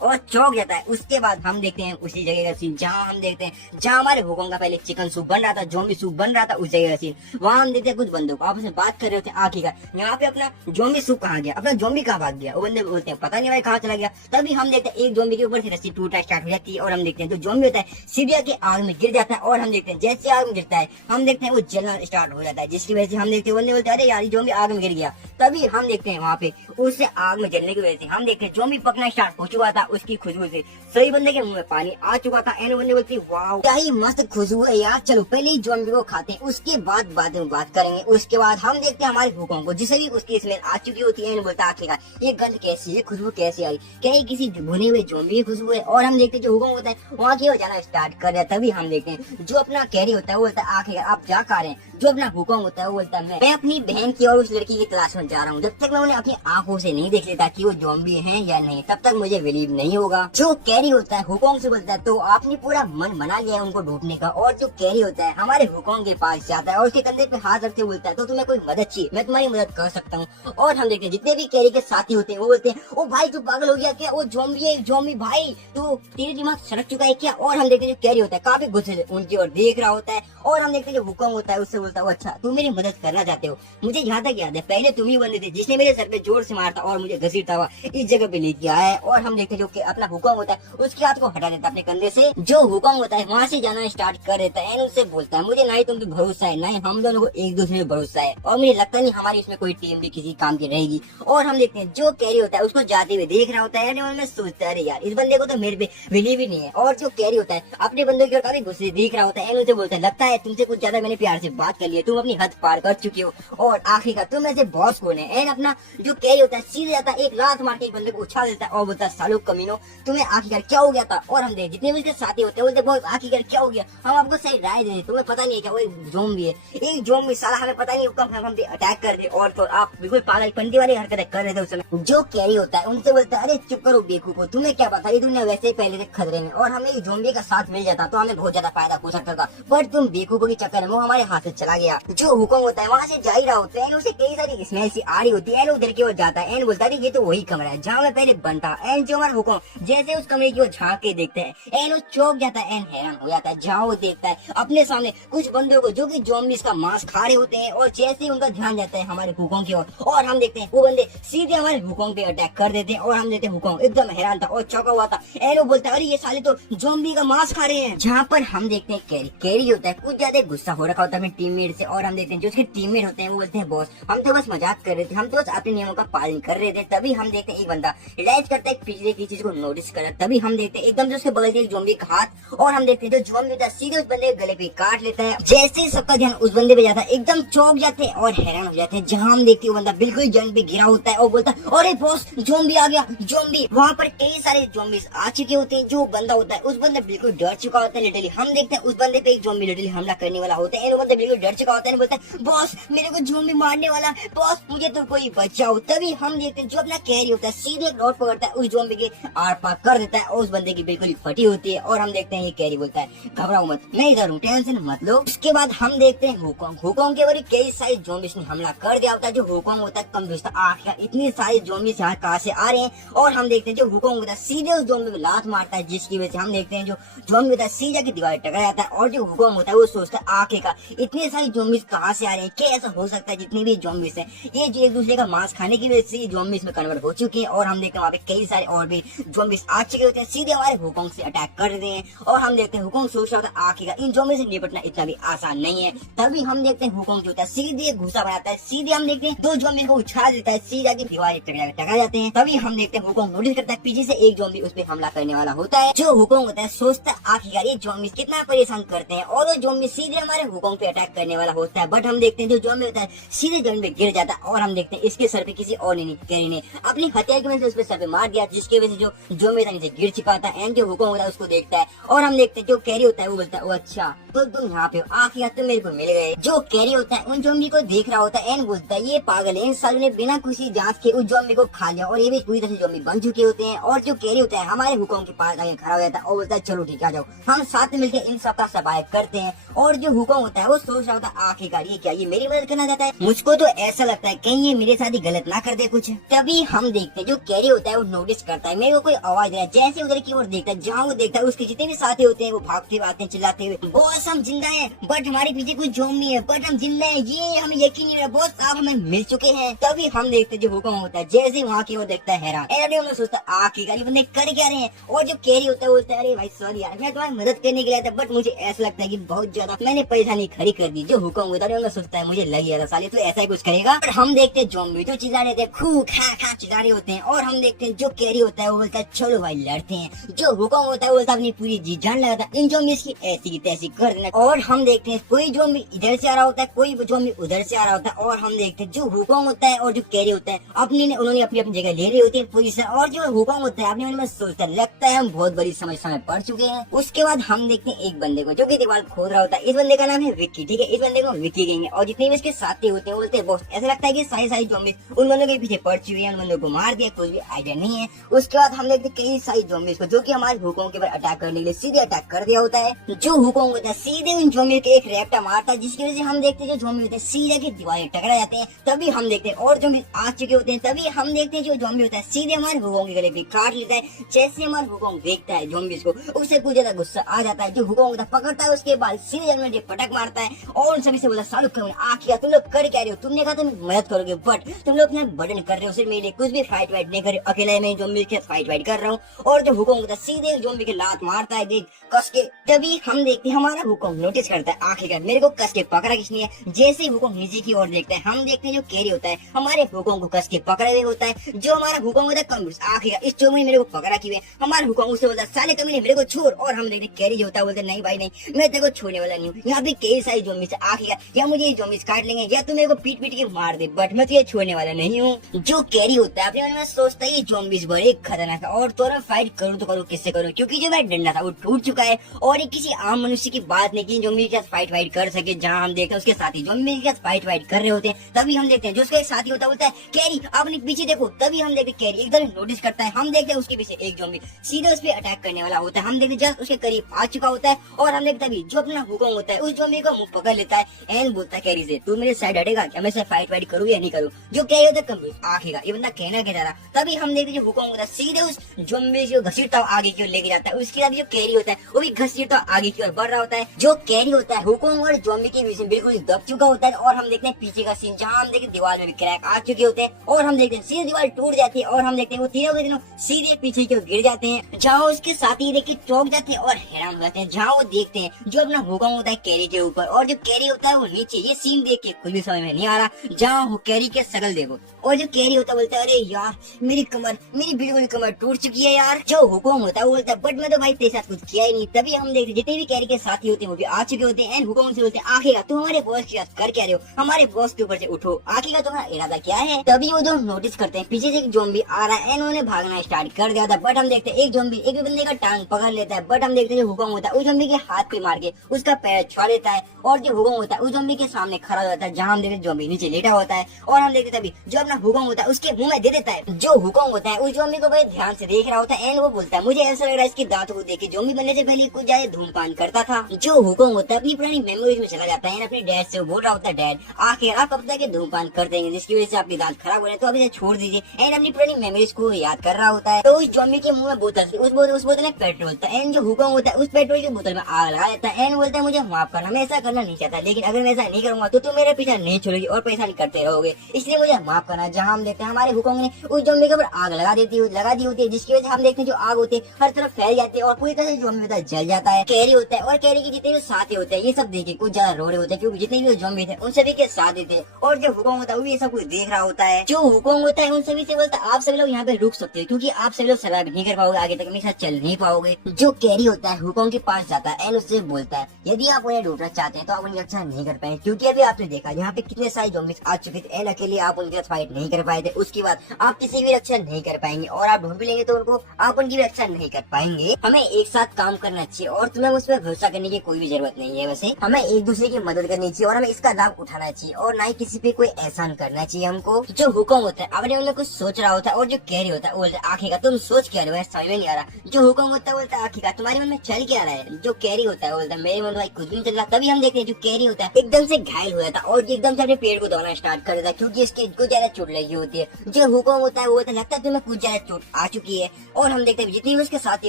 और चौंक जाता है। उसके बाद हम देखते हैं उसी जगह का सीन जहाँ हम देखते हैं जहाँ हमारे हुकोंग का पहले चिकन सूप बन रहा था, ज़ॉम्बी सूप बन रहा था, उस जगह का सीन। वहाँ हम देखते हैं कुछ बंदों को आपस में बात कर रहे होते हैं आखिरकार यहाँ पे अपना ज़ॉम्बी सूप कहाँ गया, अपना ज़ॉम्बी कहाँ भाग गया। वो बंदे बोलते हैं पता नहीं भाई कहाँ चला गया। तभी हम देखते हैं एक ज़ॉम्बी के ऊपर से रस्सी टूटना स्टार्ट हो जाती है और हम देखते हैं जो ज़ॉम्बी होता है सीरिया के आग में गिर जाता है। और हम देखते हैं जैसे आग में गिरता है हम देखते हैं वो जलना स्टार्ट हो जाता है, जिसकी वजह से हम देखते हैं बंदे बोलते हैं अरे यार ज़ॉम्बी आग में गिर गया। तभी हम देखते हैं वहाँ पे उससे आग में जलने की वजह से हम देखते हैं ज़ॉम्बी पकना स्टार्ट हो चुका था, उसकी खुशबू से सही बंदे के मुंह में पानी आ चुका था। एंड बंदे बोलती वाह क्या ही मस्त खुशबू है यार, चलो पहले ही ज़ॉम्बी को खाते हैं उसके बाद में बात करेंगे। उसके बाद हम देखते हैं हमारे हुकोंग को जिसे भी उसकी स्मेल आ चुकी होती है बोलता है आखिरकार ये गंध कैसी है, खुशबू कैसी आई, क्या ये किसी भुने हुए ज़ॉम्बी की खुशबू है। और हम देखते हैं जो हुकोंग होता है वहाँ की ओर जाना स्टार्ट कर रहा है। तभी हम देखते हैं जो अपना कैरी होता है वो बोलता है आखिरकार आप जा कर रहे हैं। जो अपना हुकोंग होता है वो बोलता है मैं अपनी बहन की और उस लड़की की तलाश में जा रहा हूँ, जब तक मैं उन्हें अपनी आंखों से नहीं देख लेता कि वो ज़ॉम्बी हैं या नहीं तब तक मुझे बिलीव नहीं होगा। जो कैरी होता है हुकोंग से बोलता है तो आपने पूरा मन बना लिया है उनको ढूंढने का। और जो कैरी होता है हमारे हुकोंग के पास जाता है और उसके कंधे पे हाथ रखते बोलता है तो तुम्हें कोई मदद चाहिए मैं तुम्हारी मदद कर सकता हूँ। और हम देखते हैं जितने भी कैरी के साथी होते हैं वो बोलते हैं ओ भाई तू पागल हो गया क्या, वो ज़ॉम्बी है ज़ॉम्बी भाई तू तेरे दिमाग सड़क चुका है क्या। और हम देखते हैं जो कैरी होता है काफी गुस्से उनकी ओर देख रहा होता है। और हम देखते हैं जो हुकोंग होता है उससे बोलता है अच्छा तुम मेरी मदद करना चाहते हो, मुझे यहाँ तक याद है पहले तुम ही बंदे थे जिसने मेरे सर पे जोर से मारा था और मुझे घसीटता हुआ इस जगह पे लेके आया है। और हम देखते हैं जो कि अपना हुकोंग होता है उसके हाथ को हटा देता है अपने कंधे से। जो हुकोंग होता है वहाँ से जाना स्टार्ट कर देता है, उससे बोलता है मुझे ना ही तुम पे भरोसा है ना ही हम दोनों को एक दूसरे में भरोसा है, और मुझे लगता नहीं हमारी इसमें कोई टीम भी किसी काम की रहेगी। और हम देखते हैं जो कैरी होता है उसको जाते हुए देख रहा होता है में सोचता है अरे यार इस बंदे को तो मेरे पे बिलीव ही नहीं है। और जो कैरी होता है अपने बंदों की ओर काफी गुस्से देख रहा होता है उनसे बोलता है लगता है तुमसे कुछ ज्यादा मैंने प्यार से बात कर लिया, तुम अपनी हद पार कर चुके हो और आखिरकार तुम ऐसे बॉस कौन है। एंड अपना जो कैरी होता है सीधे जाता है एक लात मार के एक बंदे को उछाल देता है और बोलता है सालो कमीनो तुम्हें आखिरकार क्या हो गया था। और हम देख जितने भी उसके साथी होते हैं बोलते बहुत आखिरकार क्या हो गया, हम आपको सही राय दे तुम्हें पता नहीं है क्या वो एक ज़ॉम्बी है, एक ज़ॉम्बी साला हमें पता नहीं कब हम पे अटैक कर दे। और तो आप बिल्कुल पागल पंडी वाली हरकतें कर रहे थे उस समय। जो कैरी होता है उनसे बोलता है अरे चुप करो बेवकूफो, तुम्हें क्या पता ये दुनिया वैसे ही पहले से खतरे में, और हमें ज़ॉम्बी का साथ मिल जाता तो हमें बहुत ज्यादा फायदा हो सकता था, पर तुम बेवकूफों के चक्कर में वो हमारे हाथ से चला गया। जो हुकोंग होता है वहाँ से जा ही रहा होता है उसे कई सारी स्मेल सी आ रही होती है उधर की ओर जाता है बोलता है ये तो वही कमरा है जहाँ मैं पहले बनता। एंड जो हमारा हुकोंग जैसे उस कमरे की ओर झांक के देखते हैं वो चौंक जाता है हैरान हो जाता है जहाँ वो देखता है अपने सामने कुछ बंदों को जो कि ज़ॉम्बीज़ का मांस खा रहे होते हैं। और जैसे ही उनका ध्यान जाता है हमारे हुकोंग की ओर और हम देखते हैं वो बंदे सीधे हमारे हुकोंग पे अटैक कर देते हैं। और हम देखते हैं हुकोंग एकदम हैरान था और चौंका हुआ था वो बोलता है अरे ये साले तो ज़ॉम्बी का मांस खा रहे हैं। जहाँ पर हम देखते हैं कैरी होता है कुछ ज्यादा गुस्सा हो रखा होता है अपने टीममेट से। और हम देखते हैं जो उसके टीममेट होते हैं वो बोलते हैं बॉस हम तो बस मजाक कर रहे थे, हम तो बस अपने नियमों का पालन कर रहे थे। तभी हम देखते हैं एक बंदा रियलाइज करता है पिछले की चीज को नोटिस कर, तभी हम देखते हैं एकदम जो उसके बगल से एक ज़ॉम्बी का हाथ, और हम देखते हैं जो ज़ॉम्बी होता है सीधे उस बंदे के गले पे काट लेता है। जैसे ही सबका ध्यान उस बंदे पे जाता है एकदम चौंक जाते हैं और हैरान हो जाते हैं जहाँ हम देखते हैं बंदा बिल्कुल जंग पे गिरा होता है और बोलता है अरे बॉस ज़ॉम्बी आ गया ज़ॉम्बी। वहाँ पर कई सारे ज़ॉम्बीज आ चुके होते हैं। जो बंदा होता है उस बंदा बिल्कुल डर चुका होता है। लिटरली हम देखते हैं उस बंदे पे एक ज़ॉम्बी लिटरली हमला करने वाला होता है। वो बंदा बिल्कुल डर चुका होता है, बोलता है बॉस मेरे को ज़ॉम्बी मारने वाला, बॉस मुझे तो कोई बचाओ। तभी हम देखते हैं जो अपना कैरी होता है सीधे एक रॉड पकड़ता है, उस ज़ॉम्बी के आर पार कर देता है और उस बंदे की बिल्कुल फटी होती है। और हम देखते हैं ये कैरी बोलता है घबराओ मत, मैं इधर हूँ, टेंशन मत लो। उसके बाद हम देखते हैं हुकोंग। हुकोंग के ऊपर कई सारे ज़ॉम्बीज ने हमला कर दिया होता है। जो हुकोंग होता है कम दोस्त आखिर इतनी सारी ज़ॉम्बीज यहाँ कहाँ से आ रहे हैं। और हम देखते हैं जो हुकोंग होता है सीधे उस ज़ॉम्बी को लात मारता है, जिसकी वजह से हम देखते हैं जो ज़ॉम्बी होता है सीधे की दीवार टकरा जाता है। और जो हुकोंग होता है वो सोचता है आखिर का इतने सारे ज़ॉम्बीज कहाँ से आ रहे हैं, क्या ऐसा हो सकता है जितने भी ज़ॉम्बीज हैं ये जो एक दूसरे का मांस खाने की वजह से ज़ॉम्बीज में कन्वर्ट हो चुके हैं। और हम देखते हैं वहाँ पे कई सारे और भी ज़ॉम्बीज आ चुके होते हैं, सीधे हमारे हुकोंग से अटैक कर देते हैं। और हम देखते हैं हुकोंग सोच रहा था आखिर इन ज़ॉम्बी से निपटना इतना भी आसान नहीं है। तभी हम देखते हैं हुकोंग जो होता है सीधे घुसा बनाता है, सीधे हम देखते हैं दो ज़ॉम्बी को उछाल देता है, सीधा की दीवार टकरा जाते हैं। तभी हम देखते हैं हुकोंग नोटिस करता है पीछे से एक ज़ॉम्बी उस पर हमला करने वाला होता है। जो हुकोंग होता है सोचता है आखिरकार ये ज़ॉम्बी कितना परेशान करते हैं और वो ज़ॉम्बी सीधे हमारे हुकोंग पे अटैक करने वाला होता है। बट हम देखते हैं जो ज़ॉम्बी होता है सीधे जमीन पे गिर जाता है। और हम देखते हैं इसके सर पे किसी और ने कैरी ने अपनी हथियार की वजह से उस पर सर पे मार दिया, जिसकी वजह से जो ज़ॉम्बी था नीचे गिर चुका था। एंड जो हुकोंग होता है उसको देखता है और हम देखते हैं जो कैरी होता है वो बोलता है वो अच्छा तो तुम यहाँ पे हो, आखिर तुम मेरे को मिल गए। जो कैरी होता है उन ज़ॉम्बी को देख रहा होता है एंड बोलता है ये पागल है, इन सालों ने बिना किसी जांच के उस ज़ॉम्बी को खा लिया और ये भी पूरी तरह से ज़ॉम्बी बन चुके होते हैं। और जो कैरी होता है हमारे हुकोंग के पास आगे खड़ा हो जाता है और बोलता है चलो ठीक है आ जाओ हम साथ में मिलकर इन सबका सर्वाइव करते हैं। और जो हुकोंग होता है वो सोच रहा होता है आखिरकार ये क्या, ये मेरी मदद करना चाहता है, मुझको तो ऐसा लगता है कहीं ये मेरे साथ ही गलत ना कर दे कुछ। तभी हम देखते हैं जो कैरी होता है वो नोटिस करता है मेरे को कोई आवाज रहा है, जैसे उधर की ओर देखता है जहाँ वो देखता है उसके जितने भी साथी होते हैं वो भागते भागते चिल्लाते हुए बॉस हम जिंदा है बट हमारे पीछे कुछ ज़ॉम्बी है, बट हम जिंदा है, ये हमें यकीन नहीं रहा बॉस आप हमें मिल चुके हैं। तभी हम देखते हैं जो हुकोंग होता है जैसे वहाँ की ओर देखता है हैरान, हम सोचता है आखिरकार ये बंदे कर क्या रहे हैं। और जो कैरी होता है बोलता है अरे भाई सॉरी यार मैं तुम्हारी मदद करने के लिए था बट मुझे ऐसा लगता है कि बहुत ज्यादा मैंने परेशानी खड़ी कर दी। जो हुकोंग होता है सोचता है मुझे लग गया था साले तो ऐसा ही कुछ करेगा। और हम देखते हैं ज़ॉम्बी तो चिल्ला रहे थे खूब खा खा चिल्ला रहे होते हैं। और हम देखते हैं जो कैरी होता है वो बोलता है चलो भाई लड़ते हैं। जो हुकोंग होता है वो बोलता है अपनी पूरी जी जान लगा था इन ज़ॉम्बीज़ की ऐसी की तैसी कर देना। और हम देखते हैं कोई ज़ॉम्बी इधर से आ रहा होता है कोई ज़ॉम्बी उधर से आ रहा होता है। और हम देखते हैं जो हुकोंग होता है और जो कैरी होता है उन्होंने अपनी अपनी जगह ले रही होती है पोजीशन। और जो हुकोंग होता है अपने मन में सोचता है लगता है हम बहुत बड़ी समस्या में पड़ चुके हैं। उसके बाद हम देखते हैं एक बंदे को जो कि दीवार खोद रहा होता है। इस बंदे का नाम है विक्की, ठीक है, इस बंदे को विक्की कहेंगे। और जितने भी इसके साथी होते हैं बोलते हैं बॉस ऐसा लगता है कि सारी ज़ॉम्बी उन बंदों के पीछे पड़ चुके हैं, उन बंदों को मार दिया, कुछ भी आइडिया नहीं है। उसके बाद हम देखते हैं कई सारी ज़ॉम्बीज़ को जो कि हमारे हुकोंग के ऊपर अटैक करने के लिए सीधे अटैक कर दिया होता है। जो हुकोंग होता है सीधे उन ज़ॉम्बी के एक रैप्टा मारता है, जिसकी वजह से हम देखते हैं जो ज़ॉम्बी होते हैं सीधे की दीवारें टकरा जाते हैं। तभी हम देखते हैं और ज़ॉम्बी आ चुके होते हैं। तभी हम देखते हैं जो ज़ॉम्बी होता है सीधे हमारे हुकोंग के गले पे काट लेता है। जैसे हमारे हुकोंग देखता है ज़ॉम्बीज़ को उससे कुछ ज्यादा गुस्सा आ जाता है। जो हुकोंग होता है पकड़ता है उसके बाद सीधे जमीन में पटक मारता है और उन सभी से बोला सालू करो आखिर तुम लोग कर क्या रहे हो, तुमने कहा तुम मदद करोगे बट तुम लोग अपना बर्डन कर रहे हो, सिर्फ मेरे लिए कुछ भी फाइट वाइट नहीं कर रहे हो, अकेले मैं ज़ॉम्बी के फाइट वाइट कर रहा हूँ। और जो हुकोंग होता है सीधे ज़ॉम्बी के लात मारता है देख कस के। तभी हम देखते हैं हमारा हुकोंग नोटिस करता है आखिरकार मेरे को कस के पकड़ा किसने है। जैसे ही हुकोंग नीचे की ओर देखता है हम देखते हैं जो कैरी होता है हमारे हुकोंग को कस के पकड़े हुए होता है। जो हमारा हुकोंग होता है कम आखिरकार इस चोर में मेरे को पकड़ा की है। हमारा हुकोंग उससे बोलता है साले तुमने मेरे को छोड़। और हम देखते कैरी जो होता है बोलते नहीं भाई नहीं मैं तेरे को छोड़ने वाला नहीं हूँ, यहाँ पे कई सारी ज़ॉम्बीज़ आखिरकार या मुझे ये ज़ॉम्बीज़ काट लेंगे या तुम मेरे को पीट पीट के मार दे बट मैं तुझे छोड़ने वाला नहीं हूँ। जो कैरी होता है अपने मन में सोचता है ये ज़ॉम्बीज़ बड़े खतरनाक है और तो फाइट करूँ तो करूँ किससे करूँ, क्योंकि जो मेरा डंडा था वो टूट चुका है और ये किसी आम मनुष्य की बात नहीं की ज़ॉम्बी के साथ फाइट वाइट कर सके। जहाँ हम देखते हैं उसके साथी ज़ॉम्बी के साथ फाइट वाइट कर रहे होते हैं। तभी हम देखते हैं जो उसका एक साथी होता है बोलता है कैरी अपने पीछे देखो। तभी हम देखते कैरी एकदम नोटिस करता है, हम देखते हैं उसके पीछे एक ज़ॉम्बी सीधे उस पर अटैक करने वाला होता है। हम देखते जस्ट उसके करीब आ चुका होता है और हम देखते जो अपना हुकोंग होता है उस ज़ॉम्बी को मुंह पकड़ लेता है एंड बोलता है कैरी से तू मेरे साइड हटेगा क्या, मैं से फाइट वाइट करूँ या नहीं करूँ। जो कैरी होता है कंफ्यूज आखिरकार ये बंदा कहना क्या चाह रहा। तभी हम देखते जो हुकोंग होता है सीधे उस ज़ॉम्बी को घसीटता आगे की ओर लेके जाता है। उसके बाद जो कैरी होता है वो भी घसीटता आगे की ओर बढ़ रहा होता है। जो कैरी होता है हुकोंग और ज़ॉम्बी के बीच में बिल्कुल दब चुका होता है। और हम देखते हैं पीछे का सीन जहाँ हम देखते दीवार में भी क्रैक आ चुके होते हैं और हम देखते हैं सीधे दीवार टूट जाती है और हम देखते हैं वो तीनों के तीनों सीधे पीछे की ओर गिर जाते हैं। जहाँ उसके साथी देख के चौंक जाते हैं और हैरान हो जाते हैं। जहाँ वो देखते हैं जो अपना हुकोंग होता है कैरी के ऊपर और जो कैरी होता है वो नीचे। ये सीन देख के कुछ भी समझ में नहीं आ रहा। जहाँ वो कैरी के शकल देखो और जो कैरी होता है बोलता है अरे यार मेरी कमर मेरी बिल्कुल कमर टूट चुकी है यार। जो हुकोंग होता है वो बोलता है बट मैं तो भाई तेरे साथ कुछ किया ही नहीं। तभी हम देखते जितने भी कैरी के साथी होते हैं वो भी आ चुके होते हैं एंड हुकोंग से बोलते हैं आखिरकार तुम हमारे बॉस के साथ कर क्या रहे हो, हमारे बॉस के ऊपर से उठो, आखिर का तुम्हारा इरादा क्या है। तभी वो दोनों नोटिस करते हैं पीछे से एक ज़ॉम्बी आ रहा है, इन्होंने भागना स्टार्ट कर दिया था। बट हम देखते हैं एक ज़ॉम्बी एक भी बंदे का टांग पकड़ लेता है। बट हम देखते हैं जो हुकम होता है उस ज़ॉम्बी के हाथ पे मार के उसका पैर छुड़ा देता है, और जो हुकम होता है उस ज़ॉम्बी के सामने खड़ा हो जाता है, जहाँ हम देखते हैं ज़ॉम्बी नीचे लेटा होता है। और हम देखते तभी जो अपना हुकम होता है उसके मुंह में दे देता है। जो हुकम होता है उस ज़ॉम्बी को बड़े ध्यान से देख रहा होता है, एंड वो बोलता है मुझे ऐसा लग रहा है इसके दांतों को देख के ज़ॉम्बी बनने से पहले कुछ ज्यादा धूमपान करता था। जो हुकम होता है अपनी पुरानी मेमोरीज में चला जाता है, अपने डैड से बोल रहा होता है डैड आखिर आप कब तक धूमपान कर देंगे जिसकी वजह से आपके दांत खराब हो रहे हैं, तो अभी छोड़ दीजिए। एंड अपनी पुरानी मेमोरीज को याद कर रहा होता है। तो उस ज़ॉम्बी के मुंह में बोतल उस बोतल में पेट्रोल था, एंड जो हुकम होता है उस पेट्रोल की बोतल में आग लगा देता है। एंड बोलता है मुझे माफ करना, मैं ऐसा करना नहीं चाहता, लेकिन अगर मैं ऐसा नहीं करूंगा तो तुम मेरे पीछे नहीं छोड़ोगी और परेशान करते रहोगे, इसलिए मुझे माफ करना। जहाँ हम देखते हैं हमारे हुकम ने उस ज़ॉम्बी के ऊपर आग लगा दी होती है, जिसकी वजह से हम देखते हैं जो आग होती है हर तरफ फैल जाती है और पूरी तरह से ज़ॉम्बी जल जाता है। कैरी होता है और कैरी के जितने भी साथी होते हैं ये सब देखे कुछ ज्यादा रो रहे होते हैं, क्योंकि जितने भी ज़ॉम्बी थे उन सभी के साथ देते, और जो हुकम होता है वो भी ये सब कुछ देख रहा होता है। जो हुकम होता है उन सभी से बोलता है आप सभी लोग यहाँ पे रुक सकते हो, क्योंकि आप सभी लोग सर्वाइव नहीं कर पाओगे, आगे तक मेरे साथ चल नहीं पाओगे। जो कैरी होता है हुकम के पास जाता है एंड उससे बोलता है यदि आप उन्हें ढूंढना चाहते हैं तो आप उनकी रक्षा नहीं कर पाए, क्योंकि अभी आपने देखा यहाँ पे कितने सारे ज़ॉम्बीज आ चुके थे एंड अकेले आप उनके साथ फाइट नहीं कर पाए थे। उसके बाद आप किसी की रक्षा नहीं कर पाएंगे, और आप ढूंढ भी लेंगे तो उनको आप उनकी भी रक्षा नहीं कर पाएंगे। हमें एक साथ काम करना चाहिए और तुम्हें उस पर भरोसा करने की कोई भी जरूरत नहीं है। वैसे हमें एक दूसरे की मदद करनी चाहिए और हमें इसका लाभ उठाना चाहिए, और ना ही किसी पे कोई एहसान करना चाहिए हमको। जो हुकम होता है अपने उन्हें कुछ सोच रहा होता है, और जो कैरी होता है वो बोलता है आखिर का तुम सोच क्या रहे हो, समझ में नहीं आ रहा। जो हुकम होता है बोलता है आखिर का तुम्हारे मन में चल क्या रहा है। जो कैरी होता है बोलता है मेरे मन में कुछ भी नहीं चल रहा। तभी हम देखते हैं जो कैरी होता है एकदम से घायल हो जाता है और एकदम से अपने पेड़ को दौड़ना स्टार्ट कर देता है, क्योंकि इसके कुछ ज्यादा चोट लगी होती है। जो हुकम होता है वो बोलता है लगता है तुम्हें कुछ ज्यादा चोट आ चुकी है, और हम देखते हैं जितने भी उसके साथी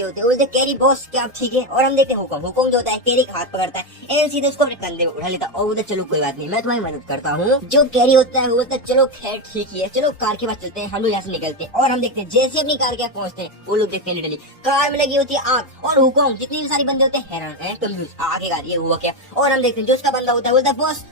होते हैं बोलते कैरी बॉस क्या आप ठीक है। और हम देखते हैं हुकम जो होता है कैरी का हाथ पकड़ता है एंड सीधे उसको अपने कंधे में उठा लेता है और बोलता चलो कोई बात नहीं मैं तुम्हारी मदद करता हूँ। जो कैरी होता है वो बोलता है चलो खैर ठीक ही है, चलो कार के पास चलते हैं, हम लोग यहाँ से निकलते हैं। और हम देखते हैं जैसे अपनी कार के पास पहुंचते हैं वो लोग देखते हैं लिटरली कार में लगी होती है आग, और हुकम जितने भी सारे बंदे होते हैं हैरान है कंफ्यूज आखिरकार ये हुआ क्या। और हम देखते हैं जो उसका बंदा होता है बोलता है बॉस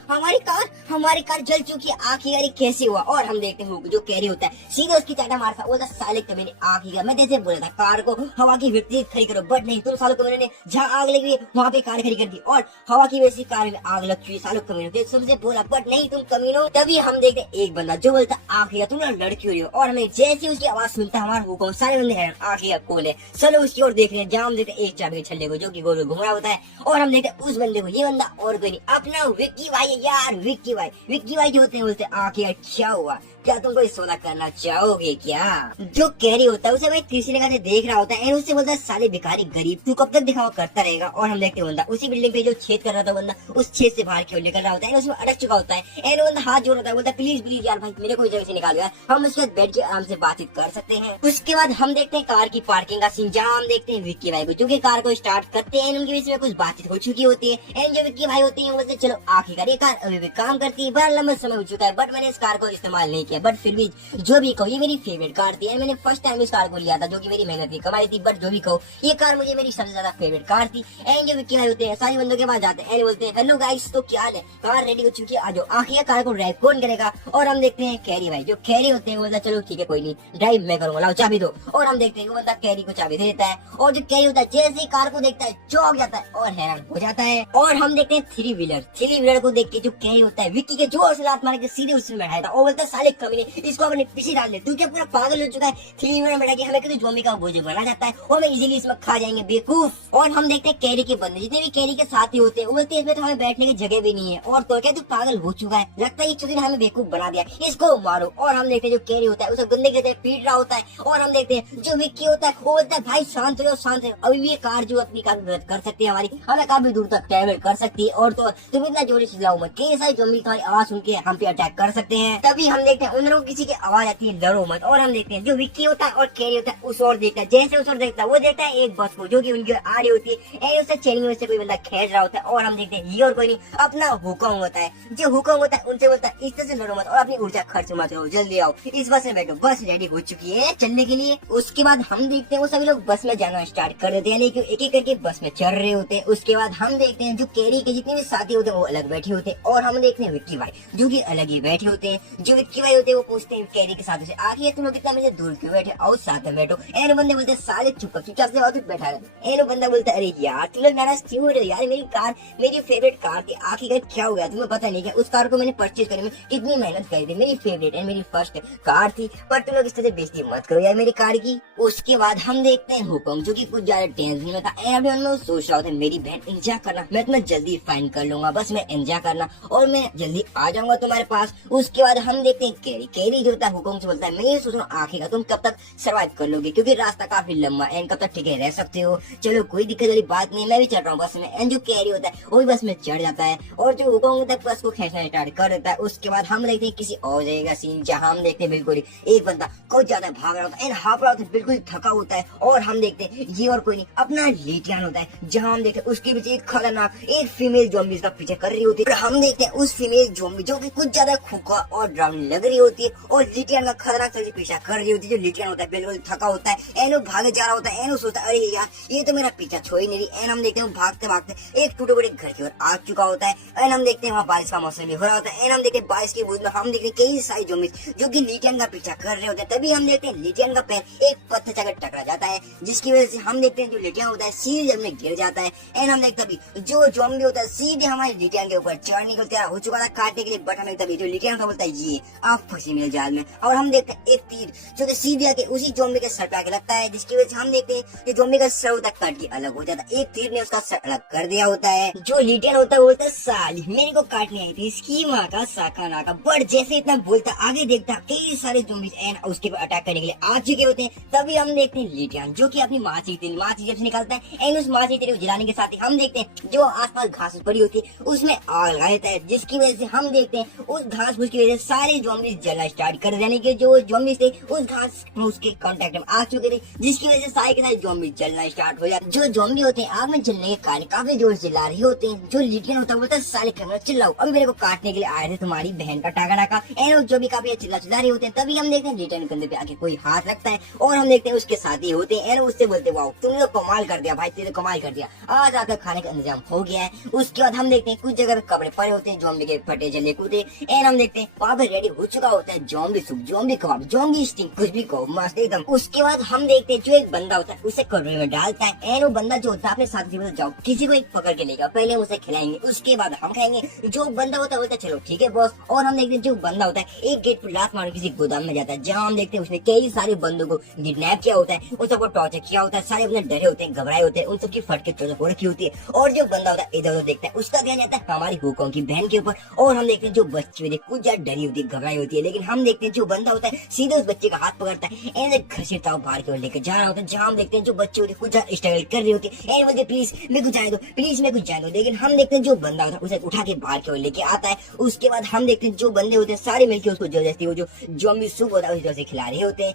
हमारी कार जल चुकी है, आखिरकार कैसे हुआ। और हम देखते हैं जो कैरी होता है सीधे उसकी चाटा मारता बोलता साले कमीने आखिरकार मैं जैसे बोला था कार को हवा की विपरीत खड़ी करो, बट नहीं तुम सालों कमीने ने जहाँ आग लगी वहाँ पे कार खड़ी कर दी और हवा की वजह से कार में आग लग चुकी है। सालों कमीनों तुमसे बोला बट नहीं तुम कमीनों। तभी हम देखते हैं एक बंदा जो बोलता आखिर तुम लोग लड़की हो रही हो, और हमें जैसे उसकी आवाज सुनता है हमारा हुकम सारे बंदे हैं आखिर कौन है चलो उसकी ओर देख रहे हैं। जहाँ हम देखते हैं एक चाबी के छल्ले को जो की गोल घूम रहा होता है, और हम देखते हैं उस बंदे को, ये बंदा और कोई नहीं अपना विक्की भाई है यार। विक्की भाई जो होते हैं बोलते आखिर क्या हुआ, क्या तुम कोई सौदा करना चाहोगे क्या। जो कैरी होता है उसे भाई तीसरी जगह से देख रहा होता है, उससे बोलता है साले भिखारी गरीब तू कब तक दिखावा करता रहेगा। और हम देखते हैं बंदा उसी बिल्डिंग पे जो छेद कर रहा था बंदा उस छेद से बाहर क्यों निकल रहा होता है, उसमें अटक चुका होता है। एंड बंदा हाथ जोड़ होता है बोलता है प्लीज यार भाई मेरे को जगह से निकालो यार, हम उसके साथ बैठ के आराम से बातचीत कर सकते हैं। उसके बाद हम देखते हैं कार की पार्किंग का सीन, जहाँ हम देखते हैं विक्की भाई को जो की कार को स्टार्ट करते हैं, उनके बीच में कुछ बातचीत हो चुकी होती है। एंड जो विक्की भाई होते हैं बोलते चलो आखिरकार ये कार अभी भी काम करती है, बड़ा लंबा समय हो चुका है बट मैंने इस कार को इस्तेमाल नहीं किया, बट फिर भी जो भी कहो ये मेरी फेवरेट कार थी। मैंने फर्स्ट टाइम इस कार को लिया था जो कि मेरी मेहनत की कमाई थी, बट जो भी कहो ये कार मुझे मेरी सबसे ज्यादा फेवरेट कार थी। एंड जो विक्की भाई होते हैं सारे बंदों के पास जाते हैं एंड बोलते हैं हेलो गाइस तो क्या है कार रेडी हो चुकी है आ जाओ, आखिर कार को ड्राइव कौन करेगा। और हम देखते हैं कैरी भाई, जो कैरी होते हैं बोलता चलो ठीक है कोई नहीं ड्राइव मैं करूंगा लाओ चाबी दो। और हम देखते हैं वो बंदा कैरी को चाबी दे देता है, और जो कैरी होता है जैसे ही कार को देखता है चौंक जाता है और हैरान हो जाता है। और हम देखते हैं थ्री व्हीलर को देख के जो कैरी होता है विक्की के जोर से लात मार के सीधे उसमें बैठाया था और बोलता है साले कमीने इसको अपने पीछे डाल दे, तू क्या पूरा पागल हो चुका है, 3 मिनट में बैठा के हमें ज़ॉम्बी का भोजन बना जाता है और हमें इजीली इसमें खा जाएंगे बेवकूफ। और हम देखते हैं कैरी के बंदे जितने भी कैरी के साथी होते हैं वो बोलते हैं इसमें तो हमें बैठने की जगह भी नहीं है, और तो क्या तू पागल हो चुका है, लगता है एक चुकी ने हमें बेवकूफ बना दिया, इसको मारो। और हम देखते हैं जो कैरी होता है उसे गंदे के पीट रहा होता है। और हम देखते हैं जो विक्की होता है वो बोलता है भाई शांत रहो अभी भी ये कार जो अपनी कार मदद कर सकती है, हमारी हमें काफी दूर तक ट्रैवल कर सकती है, और तो तुम इतना जोर से चिल्लाओ मत, कई सारे ज़ॉम्बी तुम्हारी आवाज सुन के हम पे अटैक कर सकते हैं। तभी हम देखते हैं उन लोगों किसी की आवाज आती है लड़ो मत। और हम देखते हैं जो विक्की होता है और कैरी होता है उस ओर देखता है, जैसे उस ओर देखता है वो देखता है एक बस को जो कि उनकी आ रही होती है, उससे चैनिंग में से कोई बंदा खींच रहा होता है। और हम देखते हैं ये और कोई नहीं अपना हुकम होता है, जो हुकम होता है उनसे बोलता है इस तरह से लड़ो मत और अपनी ऊर्जा खर्च मत करो, जल्दी आओ इस बस में बैठो, बस रेडी हो चुकी है चलने के लिए। उसके बाद हम देखते हैं वो सभी लोग बस में जाना स्टार्ट कर देते हैं, यानी कि एक एक करके बस में चढ़ रहे होते हैं। उसके बाद हम देखते हैं जो कैरी के जितने भी साथी होते हैं वो अलग बैठे होते हैं, और हम देखते हैं विक्की भाई जो कि अलग ही बैठे होते हैं। जो विक्की भाई होते हैं वो पूछते हैं कैरी के साथ से, आखिर तुम लोग कितना मुझे दूर क्यों बैठे, और साथ में बैठो। एनो बंदे बोलते साले चुपचाप से वहां बैठा रहे। एनो बंदा बोलता अरे यार तुम लोग नाराज क्यों हो रहे हो यार, मेरी कार मेरी फेवरेट कार थी, आखिर क्या हो गया तुम्हें पता नहीं क्या, उस कार को मैंने परचेज करने में कितनी मेहनत करी थी, मेरी फेवरेट है, मेरी फर्स्ट कार थी, पर तुम लोग इस तरह से बेइज्जती मत करो यार मेरी कार की। उसके बाद हम देखते हैं हुकम जो कि कुछ ज्यादा टेंशन में था। एंड अभी उनमें सोच रहा होता है मेरी बहन एंजॉय करना, मैं तुम्हें जल्दी फाइंड कर लूंगा, बस मैं एंजॉय करना और मैं जल्दी आ जाऊंगा तुम्हारे पास। उसके बाद हम देखते हैं कैरी, कैरी जो होता है हुकम से बोलता है मैं ये सोच रहा हूँ आखिर तुम कब तक सर्वाइव कर लोगे, क्योंकि रास्ता काफी लंबा है, कब तक टिके रह सकते हो, चलो कोई दिक्कत वाली बात नहीं, मैं भी चढ़ रहा हूँ बस में। एंड जो कैरी होता है वो भी बस में चढ़ जाता है और जो हुकम होता है बस को खींचना स्टार्ट कर देता है। उसके बाद हम देखते हैं किसी और जगह का सीन, जहाँ हम देखते हैं बिल्कुल ही एक बंदा कुछ ज्यादा भाग रहा होता है एंड हाफ रहा होता है, बिल्कुल थका होता है, और हम देखते हैं ये और कोई नहीं अपना लीटियान होता है, जहाँ हम देखते हैं उसके पीछे एक खतरनाक एक फीमेल ज़ॉम्बी इसका पीछे कर रही होती है। और हम देखते हैं उस फीमेल ज़ॉम्बी जो कि कुछ ज्यादा खूका और डरावनी लग रही होती है और लीटियान का खतरनाक से पीछा कर रही होती है। जो लीटियान होता है बिल्कुल थका होता है एनो भागे जा रहा होता है, एनो सोचता है अरे यार ये तो मेरा पीछा छोड़ ही नहीं रही। एंड हम देखते हैं भागते भागते एक टूटे बड़े घर की ओर आ चुका होता है। एंड हम देखते हैं वहाँ बारिश का मौसम भी हो रहा होता है। एंड हम देखते हैं बारिश की बूंद में हम देखते हैं कई सारी ज़ॉम्बीज जो कि लीटियन का पीछा कर रहे होते हैं। तभी हम देखते हैं लीटियन का पैर एक पत्थर से टकरा जाता है, जिसकी वजह से हम देखते हैं जो लीटियन होता है सीधे जमीन में गिर जाता है। एंड हम देखते हैं जो ज़ॉम्बी होता है सीधे हमारे लीटियन के ऊपर चढ़ निकलते हो चुका था काटने के लिए, बट हमें तभी जो लीटियन था बोलता है ये आप फंसी मेरे जाल में। और हम देखते हैं एक तीर जो कि सीधे आके उसी ज़ॉम्बी के सर पे आके लगता है, जिसकी वजह से हम देखते हैं कि ज़ॉम्बी का सर होता है कट के अलग हो जाता है, एक तीर ने उसका सर अलग कर दिया होता है। जो लीटियन होता है बोलता है साली मेरे को काटने आई थी इसकी माँ का साका नाका, बट जैसे इतना बोलता आगे देखता कई सारे ज़ॉम्बीज एंड उसके ऊपर अटैक करने के लिए आ चुके होते हैं। तभी हम देखते हैं लीटियन जो कि अपनी माँ चीज से निकालता है एंड उस माँ चीज को जलाने के साथ ही हम देखते हैं जो आसपास घास पड़ी होती है उसमें आग लगा देता है, जिसकी वजह से हम देखते हैं उस घास फूस की वजह से सारे ज़ॉम्बीज जलना स्टार्ट कर देने के जो ज़ॉम्बीज थे उस घास फूस के कांटेक्ट में आ चुके थे, जिसकी वजह से सारे के सारे ज़ॉम्बीज जलना स्टार्ट हो जाते। जो ज़ॉम्बी होते हैं आग में जलने के कारण काफी जोर से चिल्ला रहे होते हैं। जो लीटियन होता है बोलता है साले कैमरा चिल्लाओ, अभी मेरे को काटने के लिए आए थे तुम्हारी बहन का टाका नाका। एंड जो भी काफी चिल्ला रहे होते हैं। तभी हम देखते हैं लीटियन कंधे पे आके कोई हाथ रखता है और हम देखते हैं उसके साथी होते हैं एंड उससे बोलते वाओ तुमने तो कमाल कर दिया भाई, तेरे कमाल कर दिया, आज आकर खाने का इंतजाम हो गया है। उसके बाद हम देखते हैं कुछ जगह पे कपड़े पड़े होते हैं ज़ॉम्बी के फटे जले कूदे एंड हम देखते हैं वहाँ पे रेडी हो चुका होता है ज़ॉम्बी सूप, ज़ॉम्बी कबाब, ज़ॉम्बी स्टिंग, कुछ भी कहो मस्त एकदम। उसके बाद हम देखते हैं जो एक बंदा होता है उसे कटोरे में डालता है एंड वो बंदा जो होता है अपने साथी से जाओ किसी को एक पकड़ के लेगा, पहले उसे खिलाएंगे उसके बाद हम खाएंगे। जो बंदा होता है बोलता है चलो ठीक है बॉस। और हम देखते हैं जो बंदा होता है एक गेट पर लात मार किसी गोदाम में जाता है, जहाँ हम देखते हैं उसने कई सारे बंदों को किडनैप किया होता है, उन सबको टॉर्चर किया होता है, सारे अपने डरे होते हैं, घबराए होते हैं, उन सबकी फट के चोट हो रखी होती है। और जो बंदा होता है इधर उधर देखता है उसका ध्यान जाता है हमारी हुकम की बहन के ऊपर। और हम देखते हैं जो बच्ची हुई कुछ ज्यादा डरी होती है, घबराई होती है, लेकिन हम देखते हैं जो बंदा होता है सीधे उस बच्चे का हाथ पकड़ता है एंड घसीटता हुआ बाहर की ओर लेकर जा रहा होता है, जहाँ हम देखते हैं जो बच्ची होती है कुछ ज्यादा स्ट्रगल कर रही होती है एंड बोलते प्लीज मेरे को जाने दो, प्लीज मेरे को जाने दो। लेकिन हम देखते हैं जो बंदा होता है उसे उठा के बाहर की ओर लेके आता है। उसके बाद हम देखते हैं जो बंदे होते हैं सारे मिलकर उसको जबरदस्ती वो जो ज़ॉम्बी सूप होता है उसी तरह से खिला रहे होते हैं।